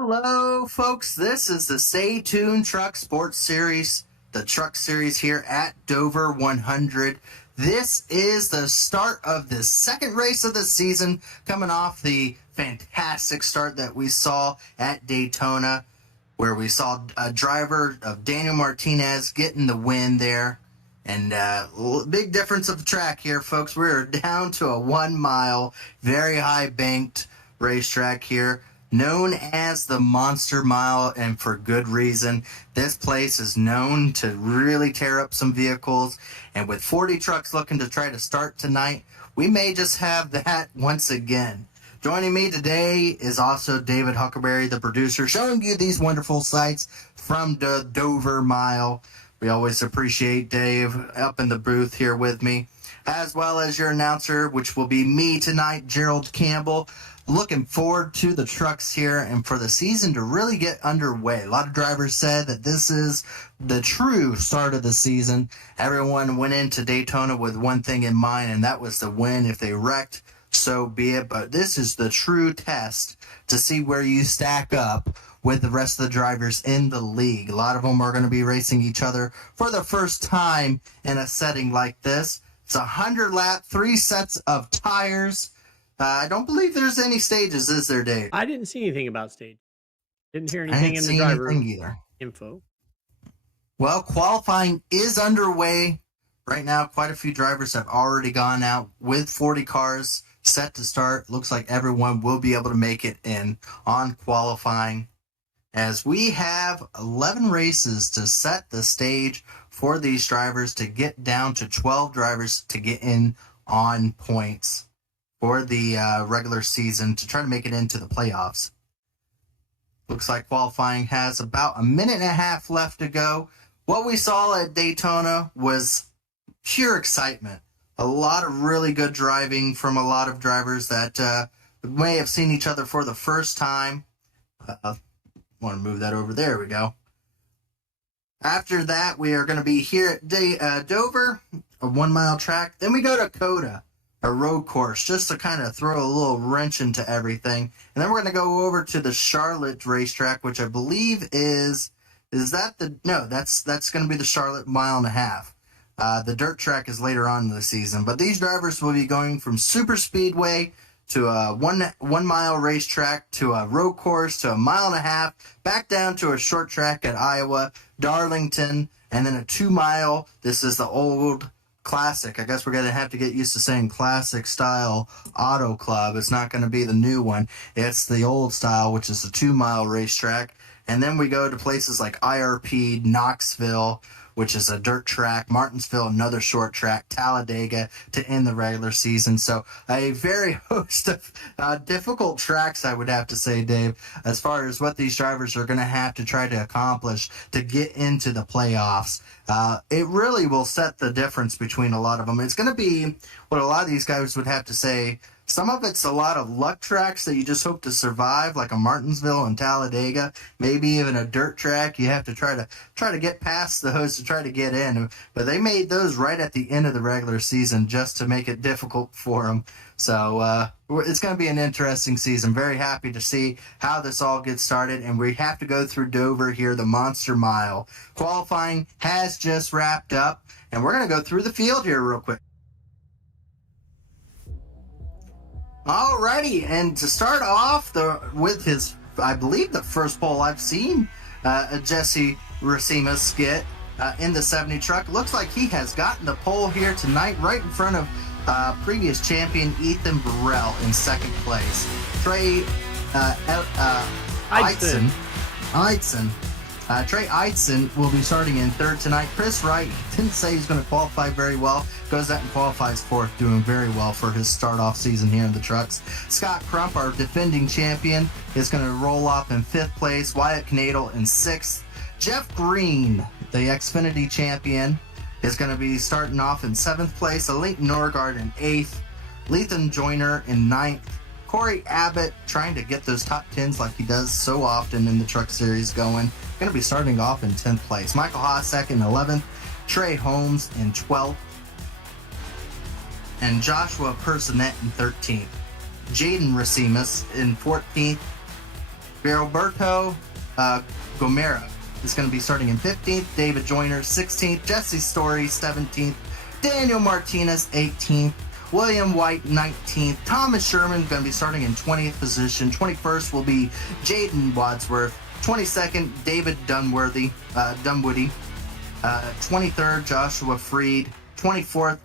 Hello, folks. This is the Stay Tuned Truck Sports Series, the Truck Series here at Dover 100. This is the start of the second race of the season, coming off the fantastic start that we saw at Daytona, where we saw a driver of Daniel Martinez getting the win there. And big difference of the track here, folks. We're down to a 1 mile, very high banked racetrack here, known as the Monster Mile, and for good reason. This place is known to really tear up some vehicles, and with 40 trucks looking to try to start tonight, we may just have that once again. Joining me today is also David Huckleberry, the producer, showing you these wonderful sights from the Dover Mile. We always appreciate Dave up in the booth here with me, as well as your announcer, which will be me tonight, Gerald Campbell. Looking forward to the trucks here and for the season to really get underway. A lot of drivers said that this is the true start of the season. Everyone went into Daytona with one thing in mind, and that was the win. If they wrecked, so be it. But this is the true test to see where you stack up with the rest of the drivers in the league. A lot of them are going to be racing each other for the first time in a setting like this. It's a 100-lap, 3 sets of tires. I don't believe there's any stages, is there, Dave? I didn't see anything about stage. Didn't hear anything in the driver either. Info. Well, qualifying is underway right now. Quite a few drivers have already gone out with 40 cars set to start. Looks like everyone will be able to make it in on qualifying, as we have 11 races to set the stage for these drivers to get down to 12 drivers to get in on points for the regular season to try to make it into the playoffs. Looks like qualifying has about a minute and a half left to go. What we saw at Daytona was pure excitement. A lot of really good driving from a lot of drivers that may have seen each other for the first time. Want to move that over. There we go. After that, we are going to be here at Dover, a 1 mile track. Then we go to Coda, a road course, just to kind of throw a little wrench into everything. And then we're going to go over to the Charlotte racetrack, which I believe is that the, no, that's going to be the Charlotte 1.5 miles. The dirt track is later on in the season, but these drivers will be going from super speedway to a 1 mile racetrack, to a road course, to a 1.5 miles, back down to a short track at Iowa, Darlington, and then a 2 mile. This is the old classic. I guess we're going to have to get used to saying classic style auto club. It's not going to be the new one. It's the old style, which is the 2 mile racetrack. And then we go to places like IRP, Knoxville, which is a dirt track, Martinsville, another short track, Talladega to end the regular season. So a very host of difficult tracks, I would have to say, Dave, as far as what these drivers are going to have to try to accomplish to get into the playoffs. It really will set the difference between a lot of them. It's going to be what a lot of these guys would have to say. Some of it's a lot of luck tracks that you just hope to survive, like a Martinsville and Talladega, maybe even a dirt track. You have to try to get past those to try to get in. But they made those right at the end of the regular season just to make it difficult for them. So it's going to be an interesting season. Very happy to see how this all gets started. And we have to go through Dover here, the Monster Mile. Qualifying has just wrapped up, and we're going to go through the field here real quick. Alrighty, and to start off with his, I believe, the first pole I've seen Jesse Racimas get in the 70 truck. Looks like he has gotten the pole here tonight, right in front of previous champion Ethan Burrell in second place. Trey Trey Eidson will be starting in third tonight. Chris Wright didn't say he's going to qualify very well. Goes out and qualifies fourth, doing very well for his start-off season here in the trucks. Scott Crump, our defending champion, is going to roll off in fifth place. Wyatt Knadel in sixth. Jeff Green, the Xfinity champion, is going to be starting off in seventh place. Leighton Norgard in eighth. Lethan Joyner in ninth. Corey Abbott trying to get those top 10s like he does so often in the truck series going to be starting off in 10th place. Michael Hosek in 11th. Trey Holmes in 12th. And Joshua Personette in 13th. Jaden Racimas in 14th. Geralberto Gomera is going to be starting in 15th. David Joyner 16th. Jesse Story 17th. Daniel Martinez 18th. William White 19th. Thomas Sherman going to be starting in 20th position. 21st will be Jaden Wadsworth. 22nd, David Dunwoody. 23rd, Joshua Freed. 24th,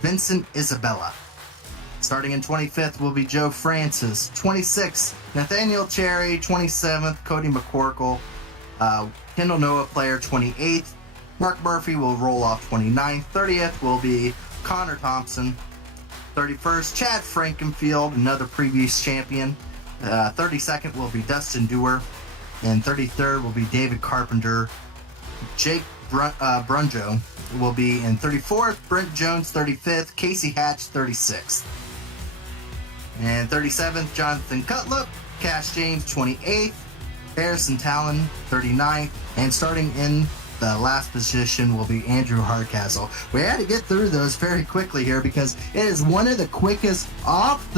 Vincent Isabella. Starting in 25th will be Joe Francis. 26th, Nathaniel Cherry. 27th, Cody McCorkle. Kendall Noah Player 28th. Mark Murphy will roll off 29th. 30th will be Connor Thompson. 31st, Chad Frankenfield, another previous champion. 32nd will be Dustin Dewar. And 33rd will be David Carpenter. Jake Brunjo will be in 34th. Brent Jones 35th. Casey Hatch 36th. And 37th, Jonathan Cutlip. Cash James 28th. Harrison Talon 39th. And starting in the last position will be Andrew Hardcastle. We had to get through those very quickly here because it is one of the quickest off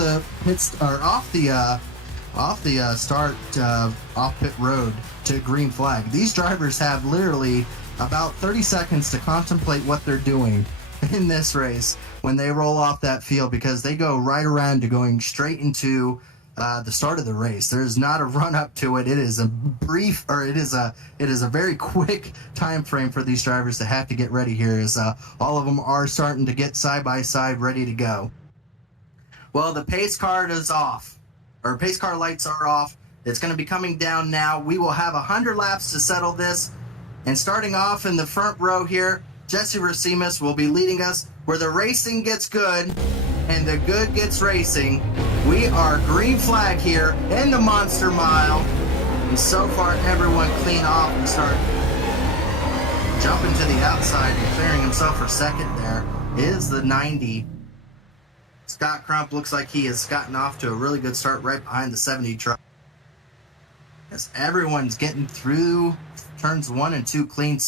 pit road to green flag. These drivers have literally about 30 seconds to contemplate what they're doing in this race when they roll off that field, because they go right around to going straight into the start of the race. There's not a run up to it. It is a very quick time frame for these drivers to have to get ready here, as all of them are starting to get side by side ready to go. Well, the pace car is off, or pace car lights are off. It's going to be coming down now. We will have 100 laps to settle this, and starting off in the front row here, Jesse Racines will be leading us. Where the racing gets good and the good gets racing, we are green flag here in the Monster Mile. And so far, everyone clean off and start jumping to the outside and clearing himself for second. There is the 90. Scott Crump looks like he has gotten off to a really good start right behind the 70 truck. As everyone's getting through turns 1 and 2 clean.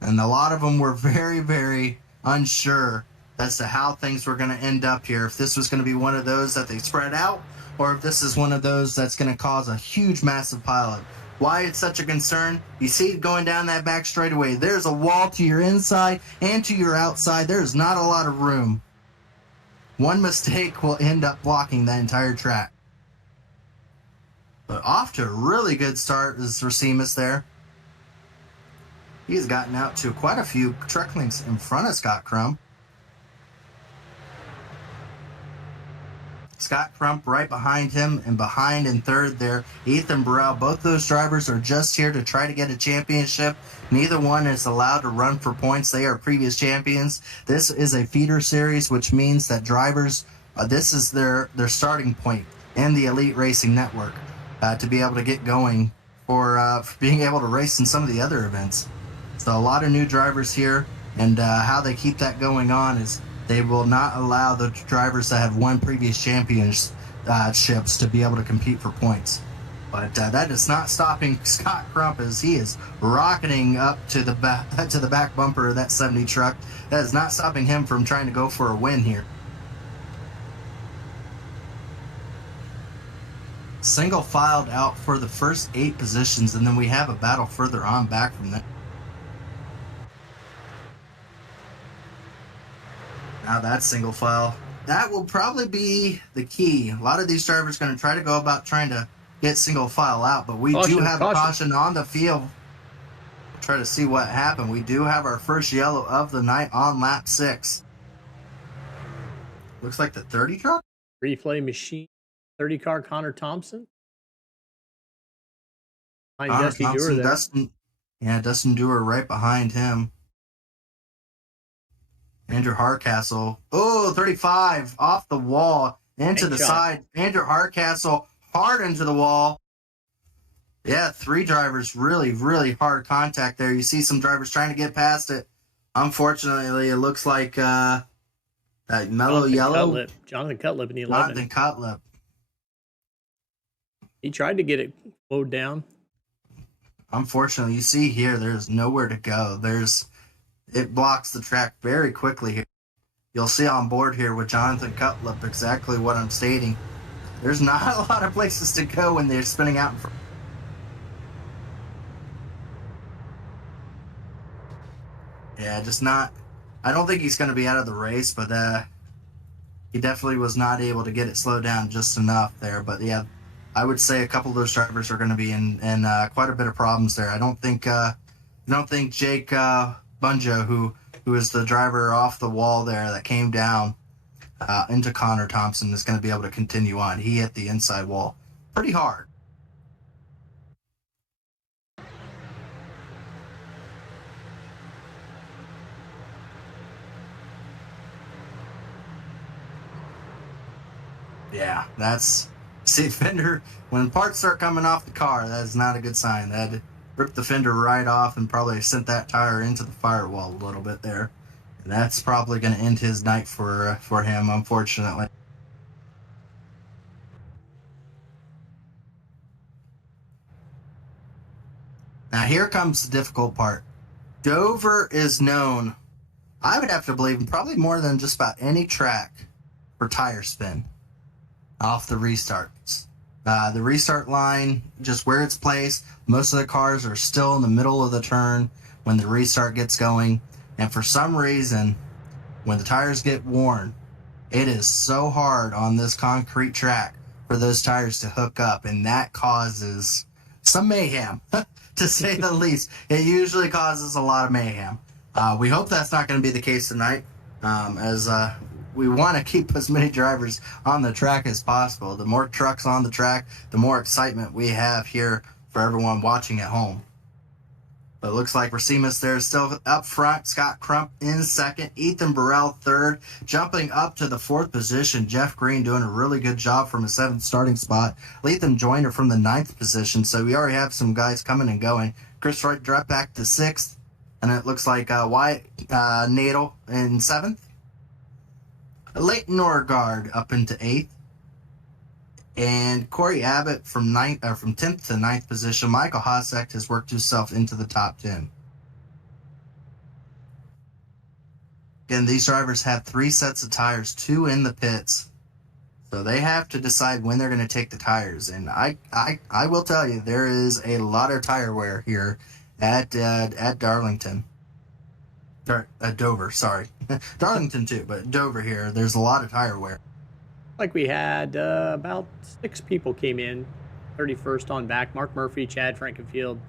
And a lot of them were very, very unsure as to how things were going to end up here. If this was going to be one of those that they spread out, or if this is one of those that's going to cause a huge, massive pileup. Why it's such a concern? You see going down that back straightaway, there's a wall to your inside and to your outside. There's not a lot of room. One mistake will end up blocking that entire track. But off to a really good start is Racines there. He's gotten out to quite a few truck links in front of Scott Crump. Scott Crump right behind him, and behind in third there, Ethan Burrell. Both those drivers are just here to try to get a championship. Neither one is allowed to run for points. They are previous champions. This is a feeder series, which means that drivers, this is their starting point in the Elite Racing Network to be able to get going for being able to race in some of the other events. So a lot of new drivers here, and how they keep that going on is they will not allow the drivers that have won previous championships to be able to compete for points. But that is not stopping Scott Crump as he is rocketing up to the back bumper of that 70 truck. That is not stopping him from trying to go for a win here. Single filed out for the first 8 positions, and then we have a battle further on back from that. Now that's single file. That will probably be the key. A lot of these drivers are going to try to go about trying to get single file out, but we do have a caution on the field. We'll try to see what happened. We do have our first yellow of the night on lap 6. Looks like the 30 truck? Replay machine. 30 car Connor Thompson. Dustin Dewar there. Dustin Dewar right behind him. Andrew Hardcastle. Oh, 35 off the wall into the side. Andrew Hardcastle hard into the wall. Yeah, 3 drivers really, really hard contact there. You see some drivers trying to get past it. Unfortunately, it looks like that mellow yellow. Jonathan Cutlip in the 11. Jonathan Cutlip. He tried to get it slowed down. Unfortunately, you see here, there's nowhere to go. It blocks the track very quickly here. you'll see on board here with Jonathan Cutlip exactly what I'm stating. There's not a lot of places to go when they're spinning out in front. Yeah, just not. I don't think he's going to be out of the race, but he definitely was not able to get it slowed down just enough there. But yeah, I would say a couple of those drivers are going to be in quite a bit of problems there. I don't think Jake Bunjo, who is the driver off the wall there that came down into Connor Thompson, is going to be able to continue on. He hit the inside wall pretty hard. Yeah, see, fender, when parts start coming off the car, that is not a good sign. That ripped the fender right off and probably sent that tire into the firewall a little bit there. And that's probably going to end his night for him, unfortunately. Now here comes the difficult part. Dover is known, I would have to believe, probably more than just about any track for tire spin off the restarts. The restart line, just where it's placed, most of the cars are still in the middle of the turn when the restart gets going. And for some reason, when the tires get worn, it is so hard on this concrete track for those tires to hook up, and that causes some mayhem, to say the least. It usually causes a lot of mayhem. We hope that's not going to be the case tonight, as we want to keep as many drivers on the track as possible. The more trucks on the track, the more excitement we have here for everyone watching at home. But it looks like Racines there still up front. Scott Crump in second. Ethan Burrell third. Jumping up to the fourth position, Jeff Green doing a really good job from a seventh starting spot. Lethan Joyner from the ninth position. So we already have some guys coming and going. Chris Wright dropped back to sixth. And it looks like Wyatt Nadel in seventh. Leighton Norgard up into eighth. And Corey Abbott from 10th to 9th position. Michael Hosek has worked himself into the top 10. Again, these drivers have 3 sets of tires, 2 in the pits. So they have to decide when they're going to take the tires. And I will tell you, there is a lot of tire wear here at Darlington. Dover, sorry. Darlington too, but Dover here, there's a lot of tire wear. Like we had about 6 people came in, 31st on back. Mark Murphy, Chad Frankenfield,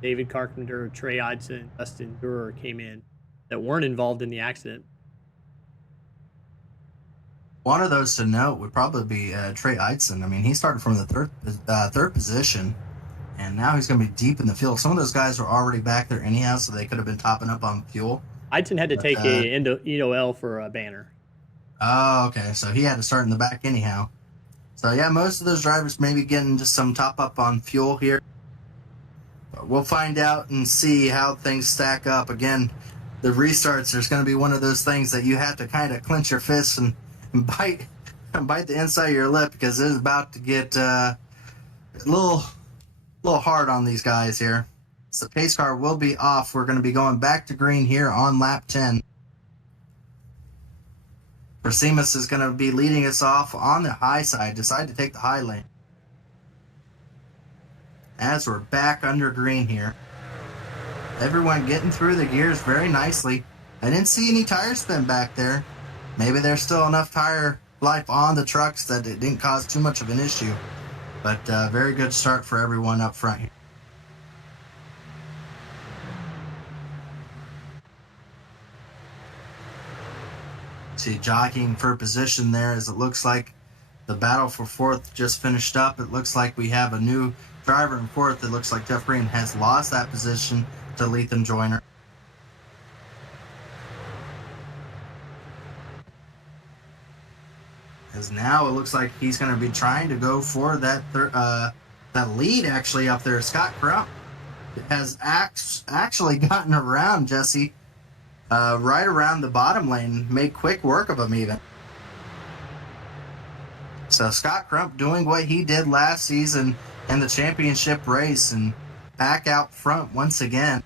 David Carpenter, Trey Idson, Dustin Durer came in that weren't involved in the accident. One of those to note would probably be Trey Idson. I mean, he started from the third position, and now he's going to be deep in the field. Some of those guys were already back there anyhow, so they could have been topping up on fuel. Idson had to take a Endo-L for a banner. Oh, okay. So he had to start in the back anyhow. So, yeah, most of those drivers may be getting just some top-up on fuel here. But we'll find out and see how things stack up. Again, the restarts, there's going to be one of those things that you have to kind of clench your fists and bite the inside of your lip, because it's about to get a little hard on these guys here. So the pace car will be off. We're going to be going back to green here on lap 10. Racines is going to be leading us off on the high side. Decide to take the high lane. As we're back under green here. Everyone getting through the gears very nicely. I didn't see any tire spin back there. Maybe there's still enough tire life on the trucks that it didn't cause too much of an issue. But very good start for everyone up front here. See, jockeying for position there, as it looks like the battle for fourth just finished up. It looks like we have a new driver in fourth. It looks like Jeff Green has lost that position to Lethan Joyner. As now it looks like he's going to be trying to go for that lead actually up there. Scott Crump has actually gotten around Jesse right around the bottom lane, made quick work of him even. So Scott Crump doing what he did last season in the championship race and back out front once again.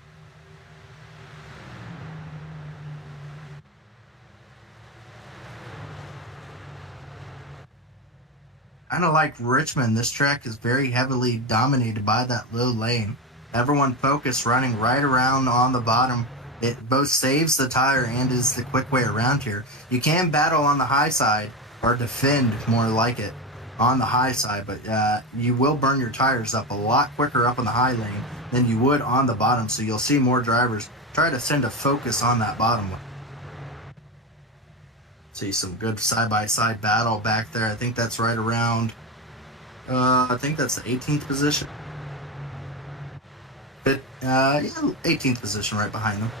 Kind of like Richmond, this track is very heavily dominated by that low lane. Everyone focused running right around on the bottom. It both saves the tire and is the quick way around here. You can battle on the high side, or defend more like it on the high side, but you will burn your tires up a lot quicker up on the high lane than you would on the bottom, so you'll see more drivers try to send a focus on that bottom one. See some good side-by-side battle back there. I think that's right around, I think that's the 18th position. But, yeah, 18th position right behind them.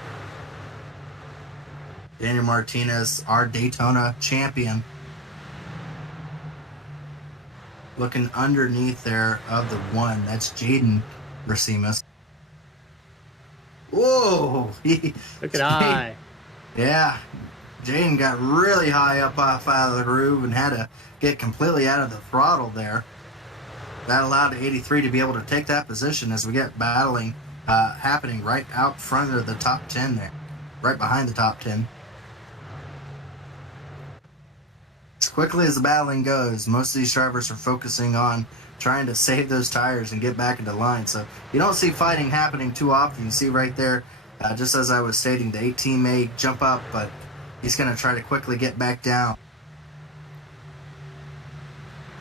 Daniel Martinez, our Daytona champion. Looking underneath there of the one, that's Jaden Racimus. Whoa! Look at I. Yeah. Jaden got really high up off out of the groove and had to get completely out of the throttle there. That allowed 83 to be able to take that position as we get battling happening right out front of the top 10 there. Right behind the top 10. As quickly as the battling goes, most of these drivers are focusing on trying to save those tires and get back into line. So you don't see fighting happening too often. You see right there, just as I was stating, the 18 may jump up, but he's going to try to quickly get back down.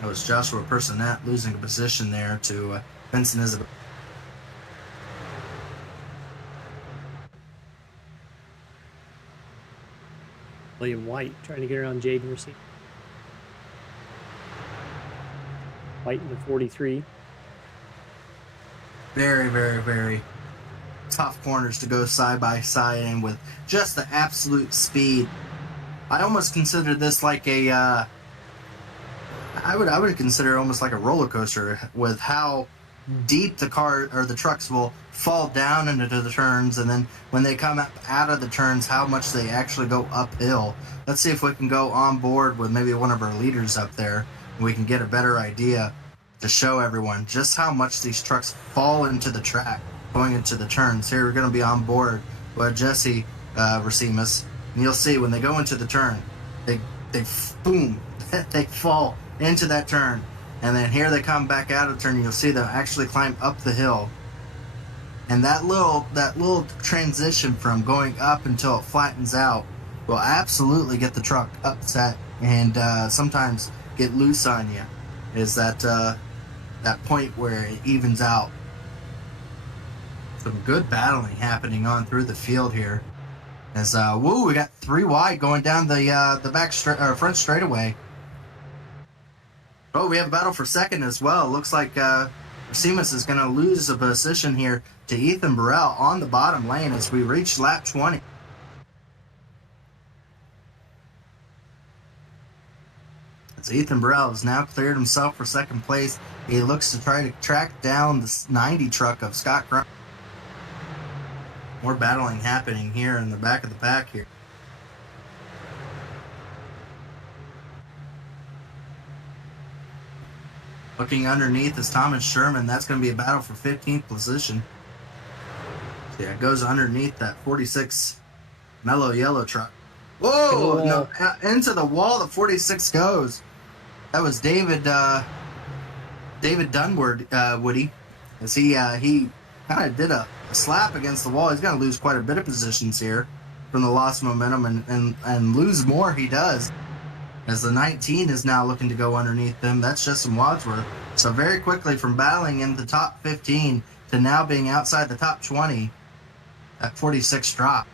That was Joshua Personette losing a position there to Vincent Isabel. William White trying to get around Jaden Racine. White in the 43. Very, very, very tough corners to go side by side in with just the absolute speed. I almost consider this like a I would consider it almost like a roller coaster with how deep the car or the trucks will fall down into the turns, and then when they come up out of the turns, how much they actually go uphill. Let's see if we can go on board with maybe one of our leaders up there, and we can get a better idea to show everyone just how much these trucks fall into the track going into the turns. Here we're going to be on board with Jesse Racimus, and you'll see when they go into the turn, they boom, they fall into that turn, and then here they come back out of the turn, and you'll see them actually climb up the hill. And that little transition from going up until it flattens out will absolutely get the truck upset and sometimes get loose on you. Is that point where it evens out. Some good battling happening on through the field here. As we got 3 wide going down the back front straightaway. Oh, we have a battle for second as well. Looks like Racimus is going to lose a position here to Ethan Burrell on the bottom lane as we reach lap 20. As Ethan Burrell has now cleared himself for second place, he looks to try to track down the 90 truck of Scott Grant. More battling happening here in the back of the pack here. Looking underneath is Thomas Sherman. That's going to be a battle for 15th position. Yeah, it goes underneath that 46 mellow yellow truck. Whoa! No, into the wall the 46 goes. That was David Dunward, Woody. As he kind of did a slap against the wall. He's going to lose quite a bit of positions here from the lost momentum and lose more he does. As the 19 is now looking to go underneath them. That's Justin Wadsworth. So very quickly from battling in the top 15 to now being outside the top 20, that 46 drop.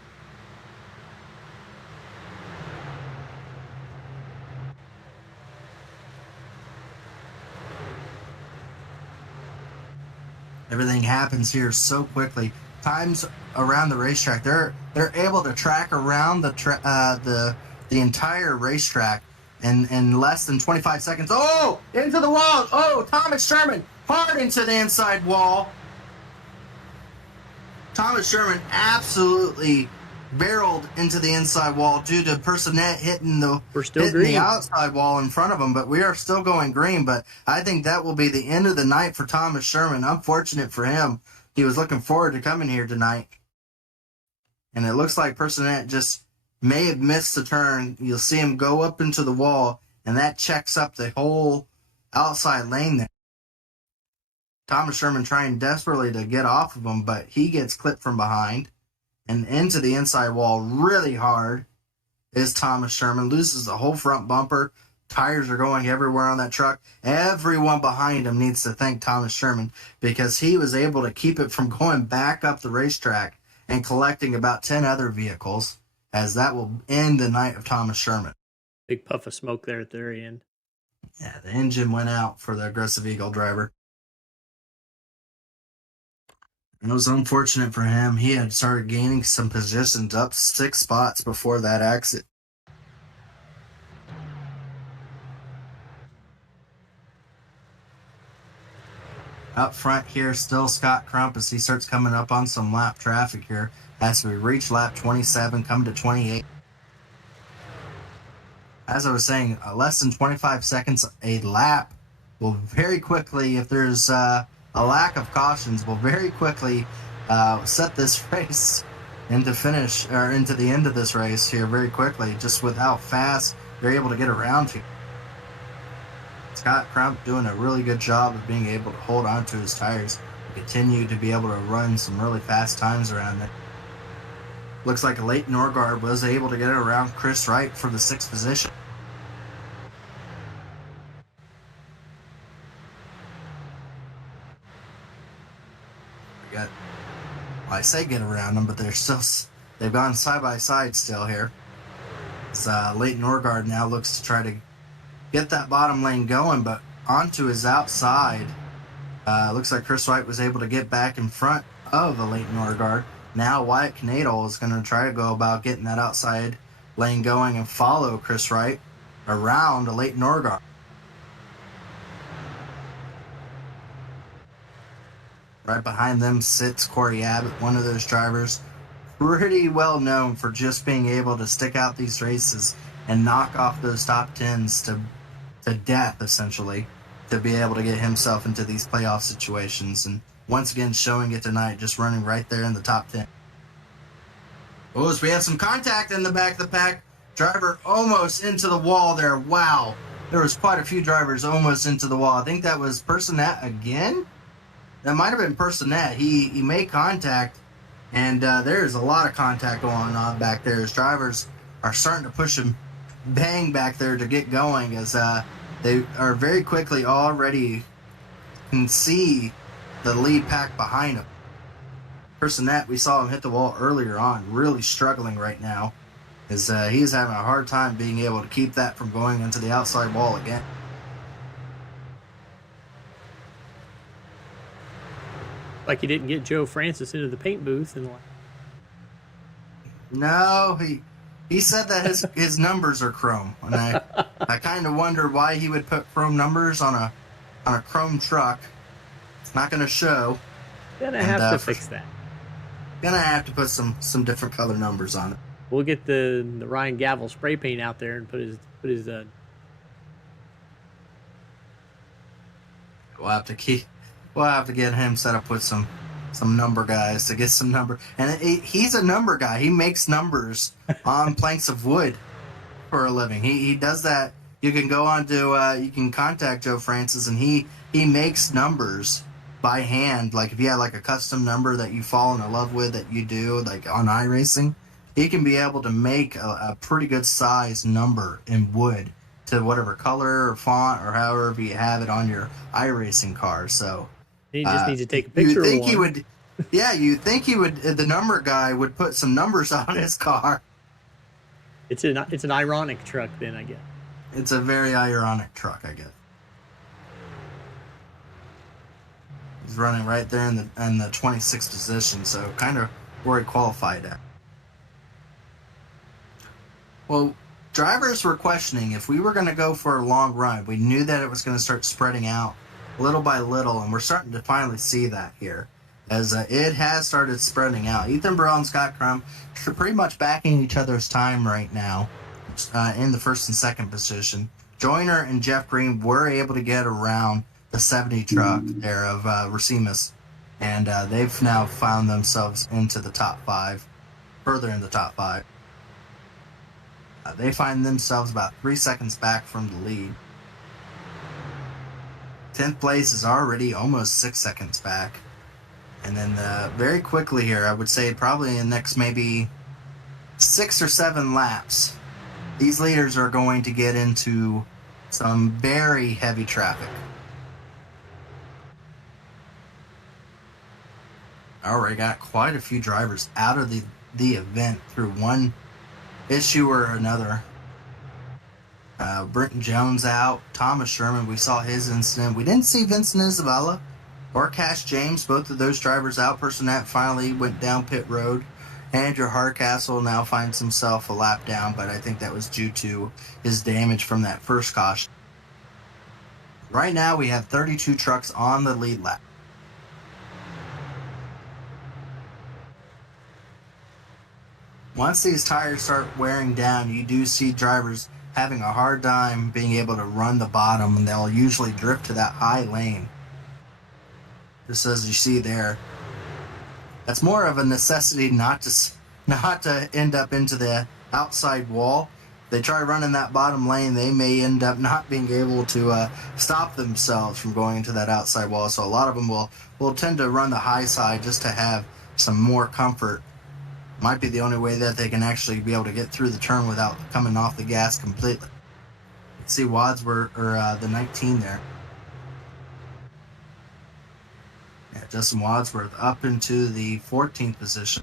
Everything happens here so quickly. Times around the racetrack, they're able to track around the entire racetrack in less than 25 seconds. Oh, into the wall. Oh, Thomas Sherman hard into the inside wall. Thomas Sherman absolutely barreled into the inside wall due to Personette hitting the outside wall in front of him, but we are still going green. But I think that will be the end of the night for Thomas Sherman. Unfortunate for him. He was looking forward to coming here tonight. And it looks like Personette just may have missed the turn. You'll see him go up into the wall, and that checks up the whole outside lane there. Thomas Sherman trying desperately to get off of him, but he gets clipped from behind and into the inside wall really hard. Is Thomas Sherman, loses the whole front bumper. Tires are going everywhere on that truck. Everyone behind him needs to thank Thomas Sherman because he was able to keep it from going back up the racetrack and collecting about 10 other vehicles, as that will end the night of Thomas Sherman. Big puff of smoke there at the very end. Yeah, the engine went out for the Aggressive Eagle driver. And it was unfortunate for him. He had started gaining some positions up 6 spots before that accident. Up front here, still Scott Crump as he starts coming up on some lap traffic here. As we reach lap 27, come to 28. As I was saying, less than 25 seconds a lap will very quickly, if there's a lack of cautions, will very quickly set this race into finish, or into the end of this race here very quickly, just with how fast they're able to get around you. Scott Crump doing a really good job of being able to hold on to his tires and continue to be able to run some really fast times around there. Looks like Leighton Norgard was able to get it around Chris Wright for the 6th position. I say get around them, but they've gone side by side still here. As Leighton Norgard now looks to try to get that bottom lane going, but onto his outside. Looks like Chris Wright was able to get back in front of the Leighton Norgard. Now Wyatt Knadel is going to try to go about getting that outside lane going and follow Chris Wright around Leighton Norgard. Right behind them sits Corey Abbott, one of those drivers pretty well known for just being able to stick out these races and knock off those top 10s to death, essentially, to be able to get himself into these playoff situations. And once again, showing it tonight, just running right there in the top 10. Oh, so we have some contact in the back of the pack. Driver almost into the wall there. Wow. There was quite a few drivers almost into the wall. I think that was Personette again. That might have been Personette. He made contact, and there's a lot of contact going on back there as drivers are starting to push him bang back there to get going, as they are very quickly already can see the lead pack behind him. Personette, we saw him hit the wall earlier on, really struggling right now, as he's having a hard time being able to keep that from going into the outside wall again. Like he didn't get Joe Francis into the paint booth and No, he said that his numbers are chrome, and I kind of wonder why he would put chrome numbers on a chrome truck. It's not going to show. Gonna have to fix that. Gonna have to put some different color numbers on it. We'll get the Ryan Gavel spray paint out there and put his. We'll have to get him set up with some number guys to get some number. And he's a number guy. He makes numbers on planks of wood for a living. He does that. You can go on to you can contact Joe Francis, and he makes numbers by hand. Like if you have like a custom number that you fall in love with that you do like on iRacing, he can be able to make a pretty good size number in wood to whatever color or font or however you have it on your iRacing car. So he just needs to take a picture. You think he would? Yeah, you think he would? The number guy would put some numbers on his car. It's an ironic truck, then I guess. It's a very ironic truck, I guess. He's running right there in the 26th position, so kind of where he qualified at. Well, drivers were questioning if we were going to go for a long run. We knew that it was going to start spreading out little by little, and we're starting to finally see that here, as it has started spreading out. Ethan Burrell and Scott Crump are pretty much backing each other's time right now in the first and second position. Joyner and Jeff Green were able to get around the 70 truck there of Racimus, and they've now found themselves into the top 5, further in the top 5. They find themselves about 3 seconds back from the lead. 10th place is already almost 6 seconds back. And then very quickly here, I would say probably in the next maybe 6 or 7 laps, these leaders are going to get into some very heavy traffic. Already got quite a few drivers out of the event through one issue or another. Brenton Jones out. Thomas Sherman, we saw his incident. We didn't see Vincent Isabella or Cash James, both of those drivers out. Personette finally went down pit road. Andrew Hardcastle now finds himself a lap down, but I think that was due to his damage from that first caution. Right now we have 32 trucks on the lead lap. Once these tires start wearing down, you do see drivers having a hard time being able to run the bottom, and they'll usually drift to that high lane. Just as you see there. That's more of a necessity not to end up into the outside wall. If they try running that bottom lane, they may end up not being able to stop themselves from going into that outside wall. So a lot of them will tend to run the high side just to have some more comfort. Might be the only way that they can actually be able to get through the turn without coming off the gas completely. Let's see Wadsworth, or the 19 there. Yeah, Justin Wadsworth up into the 14th position.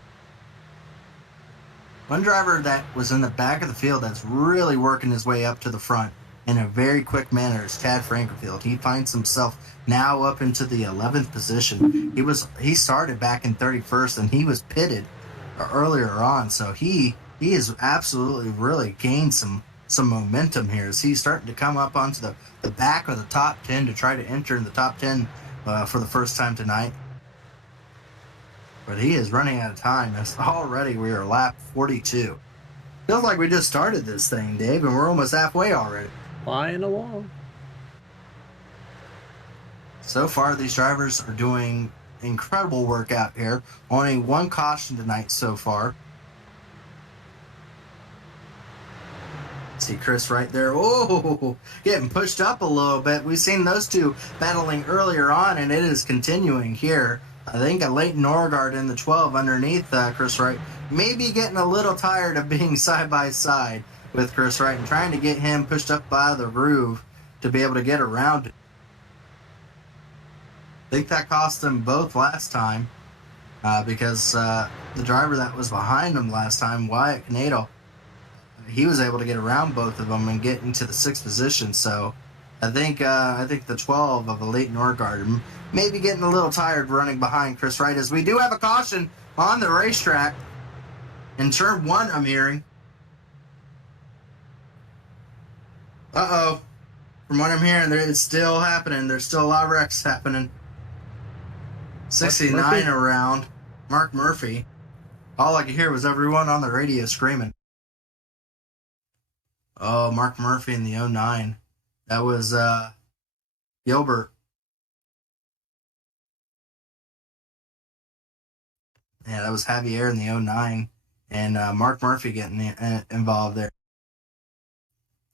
One driver that was in the back of the field that's really working his way up to the front in a very quick manner is Chad Frankenfield. He finds himself now up into the 11th position. He started back in 31st, and he was pitted earlier on, so he has absolutely really gained some momentum here as he's starting to come up onto the back of the top 10 to try to enter in the top 10 for the first time tonight. But he is running out of time as already we are lap 42. Feels like we just started this thing, Dave, and we're almost halfway already. Flying along. So far, these drivers are doing incredible work out here. Only one caution tonight so far. See Chris right there. Oh, getting pushed up a little bit. We've seen those two battling earlier on, and it is continuing here. I think a Leighton Norgard in the 12 underneath Chris Wright. Maybe getting a little tired of being side by side with Chris Wright and trying to get him pushed up by the groove to be able to get around it. I think that cost them both last time because the driver that was behind them last time, Wyatt Canado, he was able to get around both of them and get into the 6th position. So I think the 12 of the Leighton Norgard may be getting a little tired running behind Chris Wright, as we do have a caution on the racetrack in turn 1. I'm hearing. Uh-oh. From what I'm hearing, it's still happening. There's still a lot of wrecks happening. 69 around. Mark Murphy. All I could hear was everyone on the radio screaming. Oh, Mark Murphy in the 09. That was Gilbert. Yeah, that was Javier in the 09. And Mark Murphy getting involved there.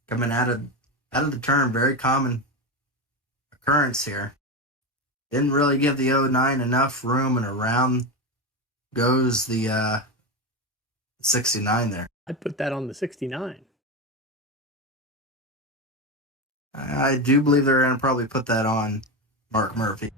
Coming out of the turn, very common occurrence here. Didn't really give the 09 enough room, and around goes the 69 there. I'd put that on the 69. I do believe they're going to probably put that on Mark Murphy.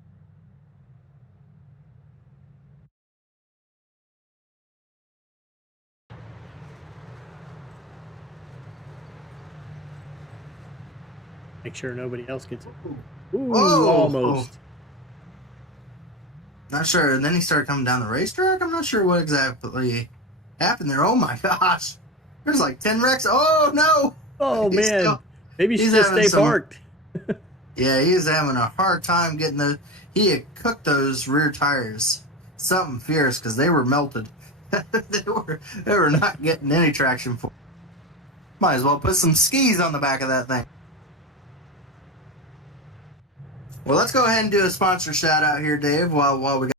Make sure nobody else gets it. Ooh, Whoa! Almost. Not sure. And then he started coming down the racetrack. I'm not sure what exactly happened there. Oh my gosh. There's like 10 wrecks. Oh no. Oh man. Maybe you should just stay parked. Yeah, he's having a hard time getting he had cooked those rear tires. Something fierce, because they were melted. they were not getting any traction for. Might as well put some skis on the back of that thing. Well, let's go ahead and do a sponsor shout out here, Dave, while we got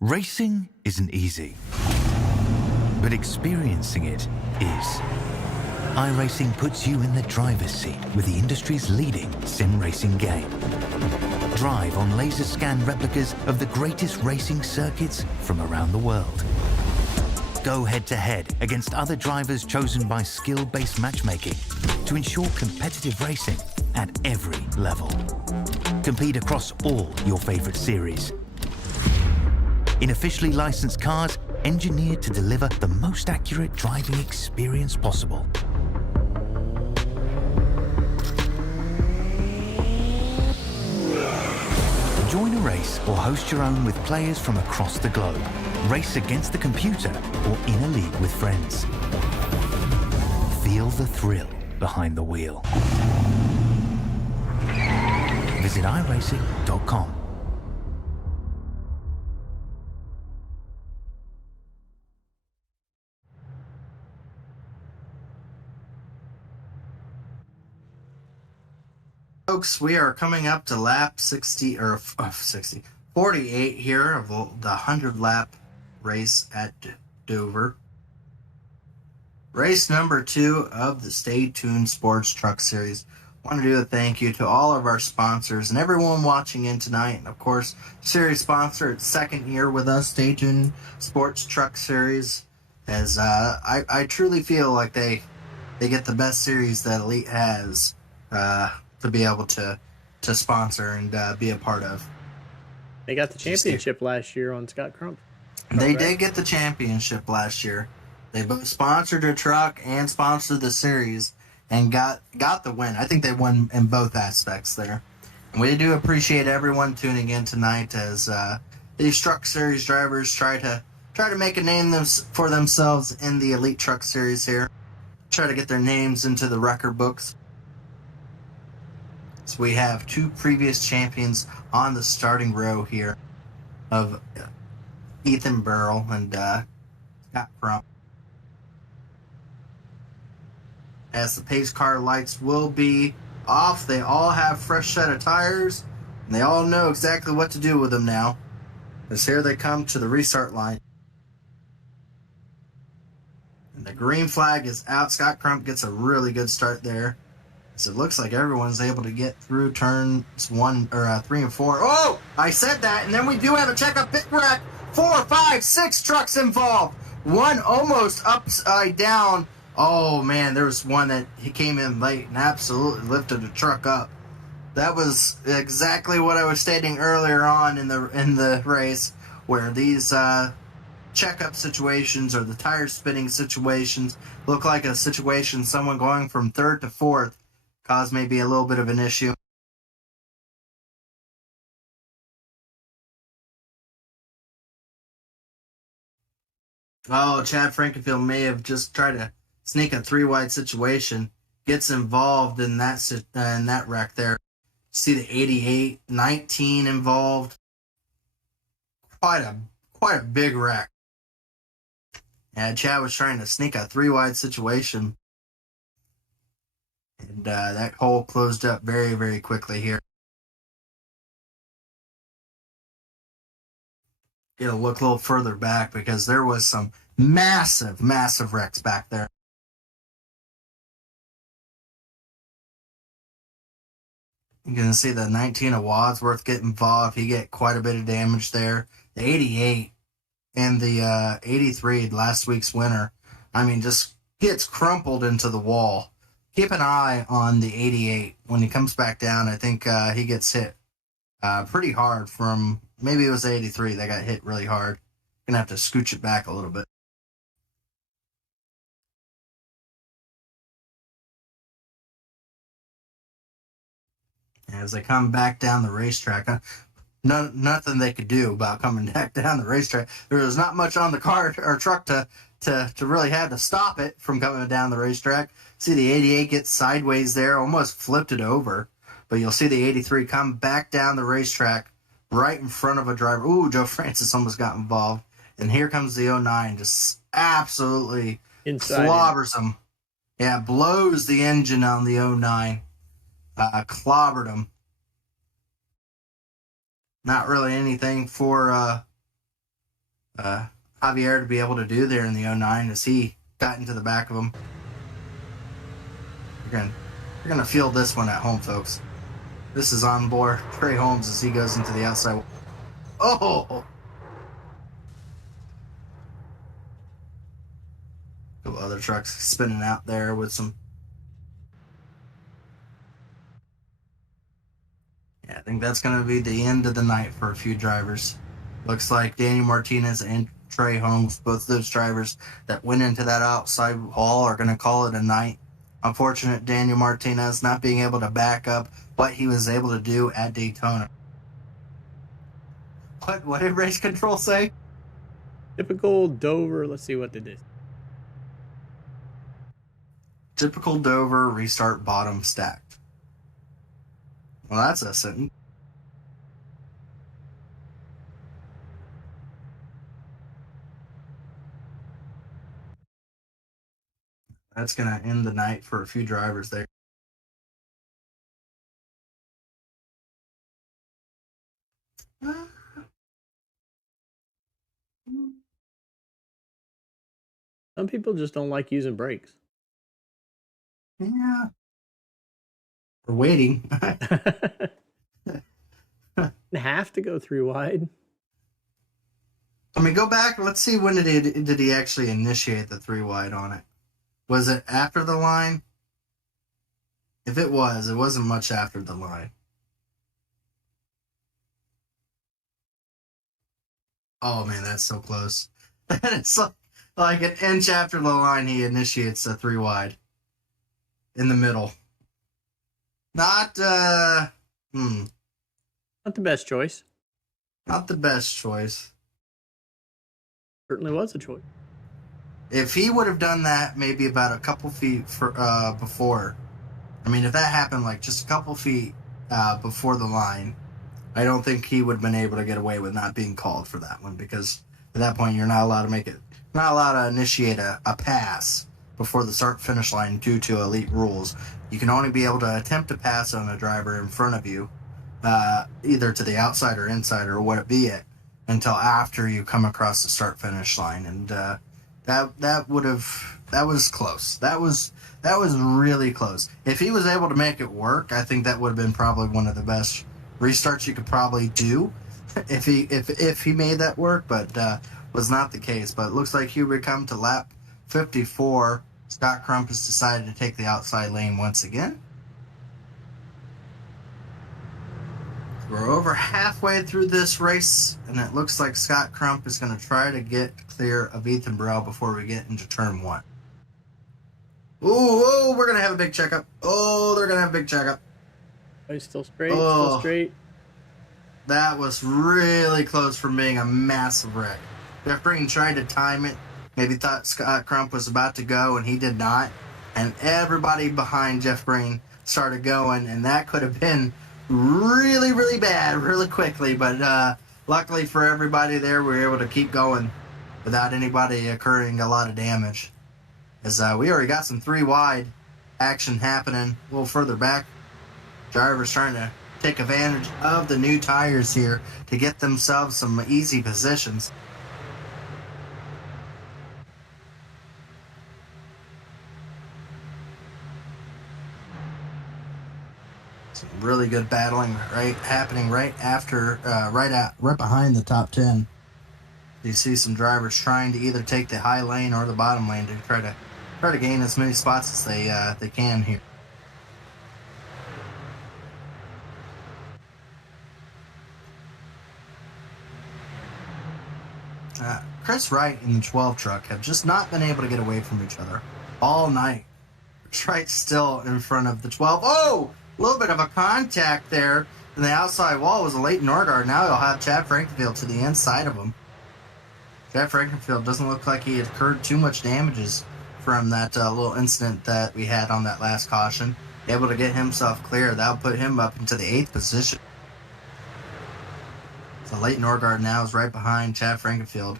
Racing isn't easy, but experiencing it is. iRacing puts you in the driver's seat with the industry's leading sim racing game. Drive on laser scan replicas of the greatest racing circuits from around the world. Go head-to-head against other drivers chosen by skill-based matchmaking to ensure competitive racing at every level. Compete across all your favorite series. In officially licensed cars, engineered to deliver the most accurate driving experience possible. Join a race or host your own with players from across the globe. Race against the computer or in a league with friends. Feel the thrill behind the wheel. Visit iRacing.com. Folks, we are coming up to lap 48 here of the 100 lap race at Dover. Race number 2 of the Stay Tuned Sports Truck Series. I want to do a thank you to all of our sponsors and everyone watching in tonight. And of course, series sponsor, it's second year with us, Stay Tuned Sports Truck Series. As I truly feel like they get the best series that Elite has to be able to sponsor and be a part of. They got the championship last year on Scott Crump. They did get the championship last year. They both sponsored a truck and sponsored the series and got the win. I think they won in both aspects there. And we do appreciate everyone tuning in tonight as these truck series drivers try to make a name for themselves in the Elite Truck Series here. Try to get their names into the record books. So we have 2 previous champions on the starting row here of Ethan Burrell and Scott Crump. As the pace car lights will be off, they all have fresh set of tires, and they all know exactly what to do with them now. As here they come to the restart line. And the green flag is out. Scott Crump gets a really good start there. So it looks like everyone's able to get through turns 3 and 4. Oh, I said that, and then we do have a checkup pit wreck. 4, 5, 6 trucks involved. One almost upside down. Oh man, there was one that he came in late and absolutely lifted the truck up. That was exactly what I was stating earlier on in the race, where these checkup situations or the tire spinning situations look like a situation someone going from 3rd to 4th. Cause maybe a little bit of an issue. Oh, Chad Frankenfield may have just tried to sneak a 3-wide situation. Gets involved in that wreck there. See the 88, 19 involved. Quite a big wreck. Yeah, Chad was trying to sneak a 3-wide situation. And that hole closed up very, very quickly here. Get a look a little further back because there was some massive, massive wrecks back there. You can see the 19 of Wadsworth get involved. He get quite a bit of damage there. The 88 and the 83, last week's winner, I mean, just gets crumpled into the wall. Keep an eye on the 88. When he comes back down, I think he gets hit pretty hard from, maybe it was the 83 that got hit really hard. Gonna have to scooch it back a little bit. As they come back down the racetrack, nothing they could do about coming back down the racetrack. There was not much on the car or truck to really have to stop it from coming down the racetrack. See the 88 get sideways there, almost flipped it over. But you'll see the 83 come back down the racetrack right in front of a driver. Ooh, Joe Francis almost got involved. And here comes the 09, just absolutely clobbers him. Yeah, blows the engine on the 09. Clobbered him. Not really anything for Javier to be able to do there in the 09 as he got into the back of him. You're gonna feel this one at home, folks. This is on board Trey Holmes as he goes into the outside. Oh! A couple other trucks spinning out there with some. Yeah, I think that's going to be the end of the night for a few drivers. Looks like Daniel Martinez and Trey Holmes, both those drivers that went into that outside wall, are going to call it a night. Unfortunate Daniel Martinez not being able to back up what he was able to do at Daytona. What did race control say? Typical Dover. Let's see what they did. Typical Dover restart bottom stacked. Well, that's a sentence. That's going to end the night for a few drivers there. Some people just don't like using brakes. Yeah. We're waiting. Have to go 3 wide. Let me go back. Let's see, when did he actually initiate the 3 wide on it? Was it after the line? If it wasn't much after the line. Oh man, that's so close. And it's like an inch after the line he initiates a 3 wide. In the middle. Not Not the best choice. Not the best choice. Certainly was a choice. If he would have done that maybe about a couple feet before, I mean, if that happened like just a couple feet before the line, I don't think he would have been able to get away with not being called for that one, because at that point you're not allowed to initiate a pass before the start finish line due to elite rules. You can only be able to attempt to pass on a driver in front of you, either to the outside or inside or what it be it, until after you come across the start finish line. And that was close. That was really close. If he was able to make it work, I think that would have been probably one of the best restarts you could probably do if he made that work, but was not the case. But it looks like here we come to lap 54. Scott Crump has decided to take the outside lane once again. We're over halfway through this race, and it looks like Scott Crump is going to try to get clear of Ethan Burrell before we get into turn 1. Ooh, we're going to have a big checkup. Oh, they're going to have a big checkup. He's still straight, still straight. That was really close from being a massive wreck. Jeff Green tried to time it. Maybe thought Scott Crump was about to go, and he did not. And everybody behind Jeff Green started going, and that could have been really, really bad really quickly. But luckily for everybody there, we were able to keep going without anybody occurring a lot of damage. As we already got some 3 wide action happening a little further back. Drivers trying to take advantage of the new tires here to get themselves some easy positions. Some really good battling happening right after, right behind the top 10. You see some drivers trying to either take the high lane or the bottom lane to try to gain as many spots as they can here. Chris Wright and the 12 truck have just not been able to get away from each other all night. Chris Wright's still in front of the 12. Oh! A little bit of a contact there in the outside wall. Was a late Norgard. Now he'll have Chad Frankenfield to the inside of him. Chad Frankenfield doesn't look like he had incurred too much damages from that little incident that we had on that last caution. Able to get himself clear. That'll put him up into the 8th position. So late Norgard now is right behind Chad Frankenfield.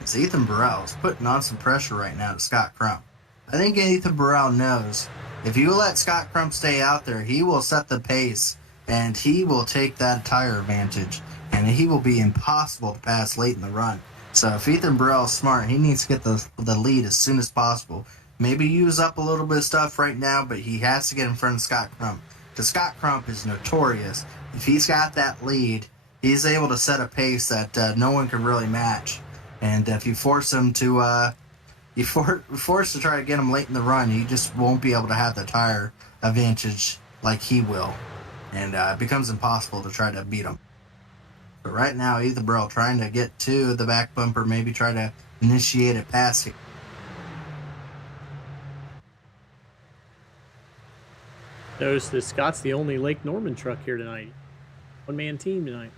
It's Ethan Burrell is putting on some pressure right now to Scott Crump. I think Ethan Burrell knows if you let Scott Crump stay out there, he will set the pace and he will take that tire advantage. and he will be impossible to pass late in the run. So if Ethan Burrell is smart, he needs to get the lead as soon as possible. Maybe use up a little bit of stuff right now, but he has to get in front of Scott Crump. Because Scott Crump is notorious. If he's got that lead, he's able to set a pace that no one can really match. And if you force him to, force to try to get him late in the run, he just won't be able to have the tire advantage like he will. And it becomes impossible to try to beat him. But right now, Ethan Burrell trying to get to the back bumper, maybe try to initiate a pass here. Notice that Scott's the only Lake Norman truck here tonight. One-man team tonight.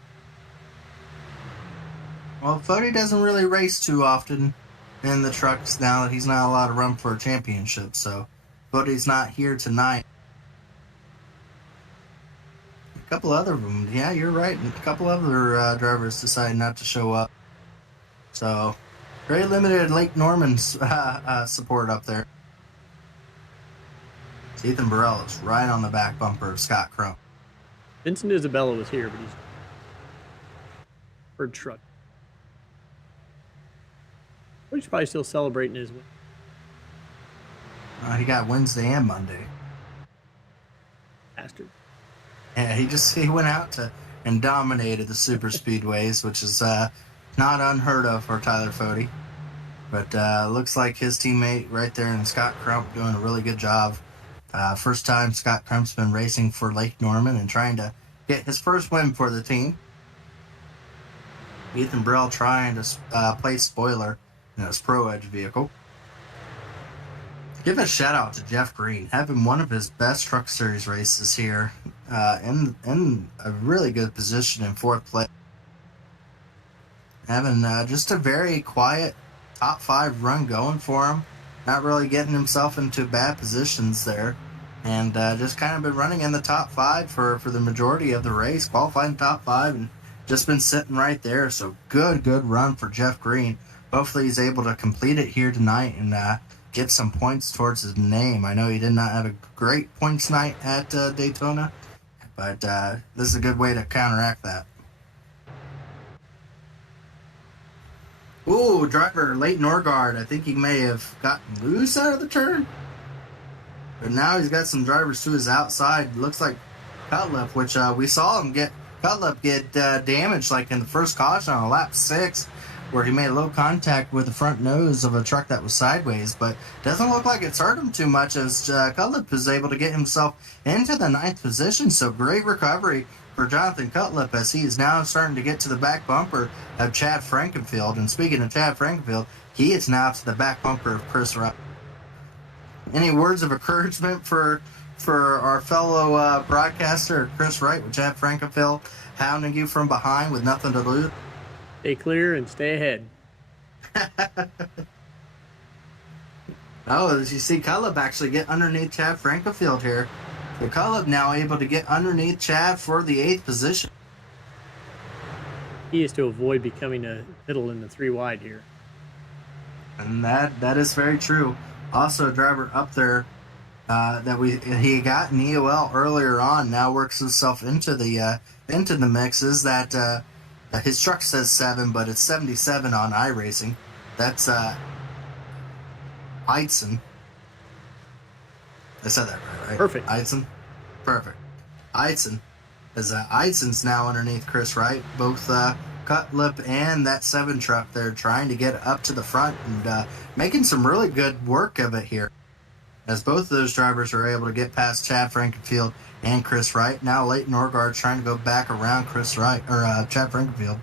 Well, Fody doesn't really race too often in the trucks now that he's not allowed to run for a championship, so Fody's not here tonight. A couple other of them, yeah, you're right. A couple other drivers decided not to show up. So, very limited Lake Norman support up there. Ethan Burrell is right on the back bumper of Scott Crump. Vincent Isabella was here, but he's for truck. He's probably still celebrating his win. He got Wednesday and Monday. Bastard. Yeah, he went out and dominated the super speedways, which is not unheard of for Tyler Fody. But looks like his teammate right there and Scott Crump doing a really good job. First time Scott Crump's been racing for Lake Norman and trying to get his first win for the team. Ethan Burrell trying to play spoiler in his Pro Edge vehicle. Give a shout out to Jeff Green, having one of his best Truck Series races here, in a really good position in fourth place. Having just a very quiet top 5 run going for him. Not really getting himself into bad positions there. And just kind of been running in the top 5 for the majority of the race. Qualifying top 5 and just been sitting right there. So good run for Jeff Green. Hopefully he's able to complete it here tonight and get some points towards his name. I know he did not have a great points night at Daytona. But this is a good way to counteract that. Ooh, driver Leighton Norgard. I think he may have gotten loose out of the turn. But now he's got some drivers to his outside. Looks like Cutlip, which we saw him get damaged like in the first caution on lap 6, where he made a low contact with the front nose of a truck that was sideways. But doesn't look like it's hurt him too much as Cutlip is able to get himself into the 9th position. So great recovery for Jonathan Cutlip as he is now starting to get to the back bumper of Chad Frankenfield. And speaking of Chad Frankenfield, he is now to the back bumper of Chris Wright. Any words of encouragement for our fellow broadcaster, Chris Wright, with Chad Frankenfield hounding you from behind with nothing to lose? Stay clear and stay ahead. Oh, as you see Cutlip actually get underneath Chad Frankenfield here. So Cutlip now able to get underneath Chad for the 8th position. He is to avoid becoming a middle in the 3 wide here. And that is very true. Also, a driver up there he got in EOL earlier on now works himself into the mix. Is that his truck says 7, but it's 77 on iRacing. That's Eidson. I said that right? Perfect. Eidson. Perfect. Eidson. As Eidson's now underneath Chris Wright. Both Cutlip and that 7 truck there trying to get up to the front and making some really good work of it here. As both of those drivers are able to get past Chad Frankenfield and Chris Wright. Now Leighton Norgard trying to go back around Chris Wright or Chad Frankenfield.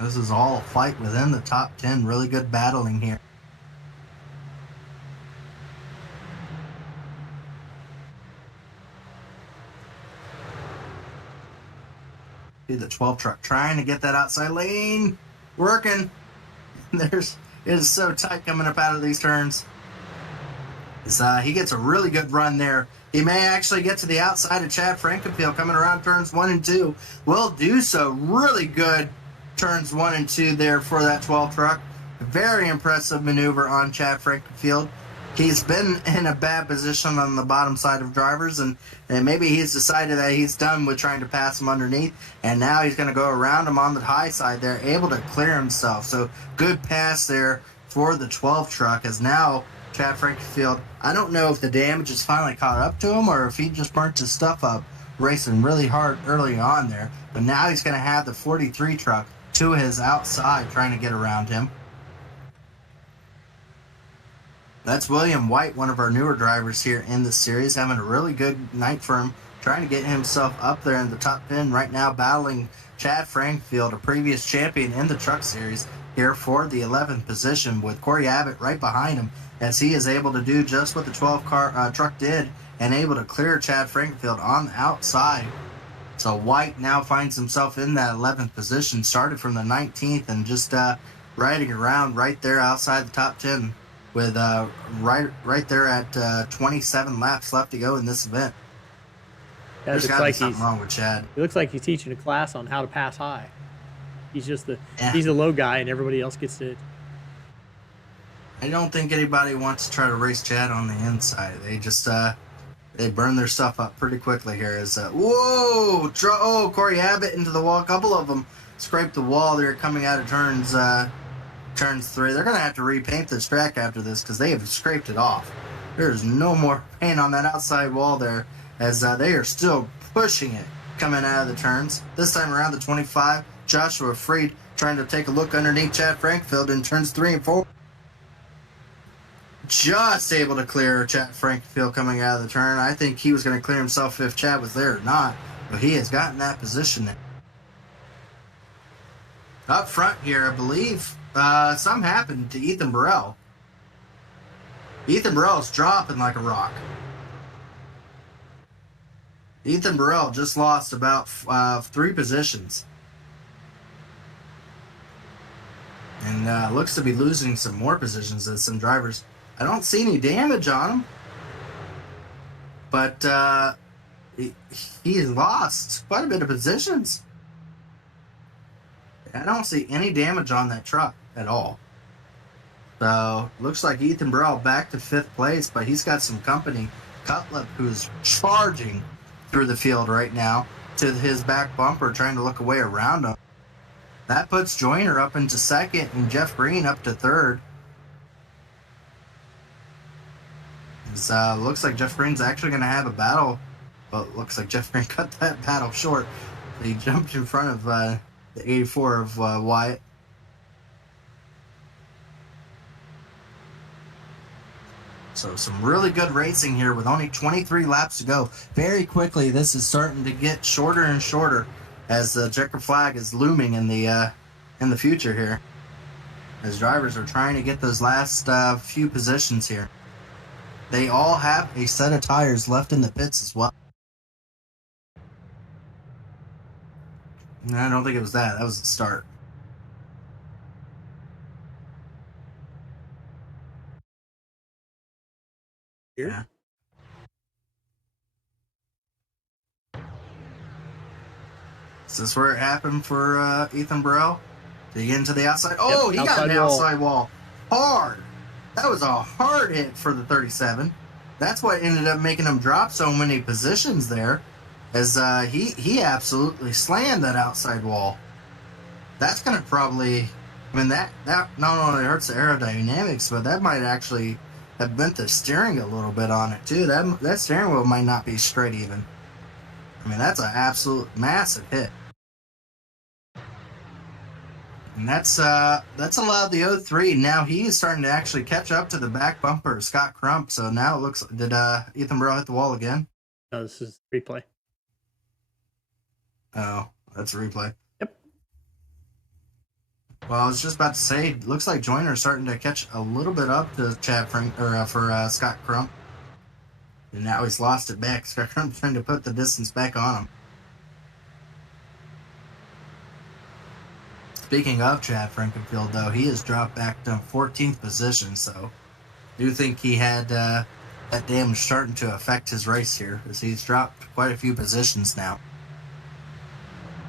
This is all a fight within the top 10. Really good battling here. See the 12 truck trying to get that outside lane. Working. It is so tight coming up out of these turns. He gets a really good run there. He may actually get to the outside of Chad Frankenfield coming around turns 1 and 2. Will do so. Really good turns 1 and 2 there for that 12 truck. Very impressive maneuver on Chad Frankenfield. he's been in a bad position on the bottom side of drivers, and maybe he's decided that he's done with trying to pass him underneath, and now he's going to go around him on the high side there, able to clear himself. So good pass there for the 12 truck, as now Chad Frankenfield, I don't know if the damage has finally caught up to him or if he just burnt his stuff up racing really hard early on there, but now he's going to have the 43 truck to his outside trying to get around him. That's William White, one of our newer drivers here in the series, having a really good night for him, trying to get himself up there in the top 10 right now, battling Chad Frankfield, a previous champion in the truck series, here for the 11th position, with Corey Abbott right behind him, as he is able to do just what the 12 car truck did and able to clear Chad Frankfield on the outside. So White now finds himself in that 11th position, started from the 19th and just riding around right there outside the top 10, with right there at 27 laps left to go in this event. Yeah, There's got to be something wrong with Chad. It looks like he's teaching a class on how to pass high. He's just he's the low guy, and everybody else gets to. I don't think anybody wants to try to race Chad on the inside. They just they burn their stuff up pretty quickly here. As Corey Abbott into the wall. A couple of them scraped the wall there coming out of turns 3. They're going to have to repaint this track after this because they have scraped it off. There's no more paint on that outside wall there, as they are still pushing it coming out of the turns. This time around the 25, Joshua Freed trying to take a look underneath Chad Frankfield in turns 3 and 4. Just able to clear Chad Frankfield coming out of the turn. I think he was going to clear himself if Chad was there or not, but he has gotten that position there. Up front here, I believe something happened to Ethan Burrell. Ethan Burrell's dropping like a rock. Ethan Burrell just lost about 3 positions. And looks to be losing some more positions as some drivers. I don't see any damage on him. But he has lost quite a bit of positions. I don't see any damage on that truck at all. So, looks like Ethan Burrell back to 5th place, but he's got some company. Cutlip, who's charging through the field right now to his back bumper, trying to look away around him. That puts Joyner up into 2nd and Jeff Green up to 3rd. Looks like Jeff Green's actually going to have a battle. Well, it looks like Jeff Green cut that battle short. He jumped in front of the 84 of Wyatt. So some really good racing here with only 23 laps to go. Very quickly, this is starting to get shorter and shorter as the checker flag is looming in the future here, as drivers are trying to get those last few positions here. They all have a set of tires left in the pits as well. No, I don't think it was that. That was the start. Here? Yeah. Is this where it happened for Ethan Burrell? Did he get into the outside? Oh, Yep, he got an outside wall. Hard. That was a hard hit for the 37. That's what ended up making him drop so many positions there, as he absolutely slammed that outside wall. That's going to probably, I mean, that not only hurts the aerodynamics, but that might actually have bent the steering a little bit on it too. That steering wheel might not be straight even. I mean, that's an absolute massive hit. And that's allowed the 03. Now he is starting to actually catch up to the back bumper, Scott Crump. So now it looks, did Ethan Burrell hit the wall again? No, this is replay. Oh, that's a replay. Yep. Well, I was just about to say, looks like Joyner's starting to catch a little bit up to for Scott Crump. And now he's lost it back. Scott Crump's trying to put the distance back on him. Speaking of Chad Frankenfield, though, he has dropped back to 14th position, so I do think he had that damage starting to affect his race here, as he's dropped quite a few positions now.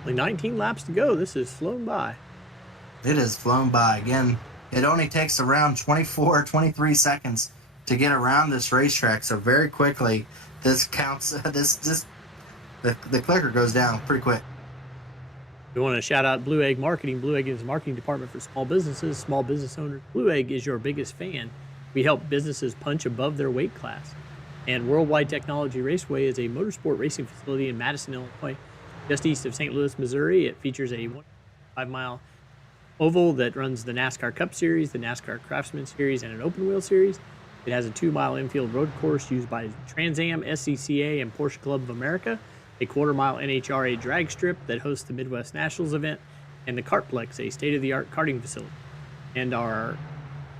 Only 19 laps to go. This has flown by. It has flown by. Again, it only takes around 23 seconds to get around this racetrack. So very quickly, this counts. The clicker goes down pretty quick. We want to shout out Blue Egg Marketing. Blue Egg is a marketing department for small businesses, small business owners. Blue Egg is your biggest fan. We help businesses punch above their weight class. And Worldwide Technology Raceway is a motorsport racing facility in Madison, Illinois, just east of St. Louis, Missouri. It features a 1.5-mile oval that runs the NASCAR Cup Series, the NASCAR Craftsman Series, and an open wheel series. It has a 2-mile infield road course used by Trans Am, SCCA, and Porsche Club of America, a 1/4-mile NHRA drag strip that hosts the Midwest Nationals event, and the Kartplex, a state-of-the-art karting facility. And our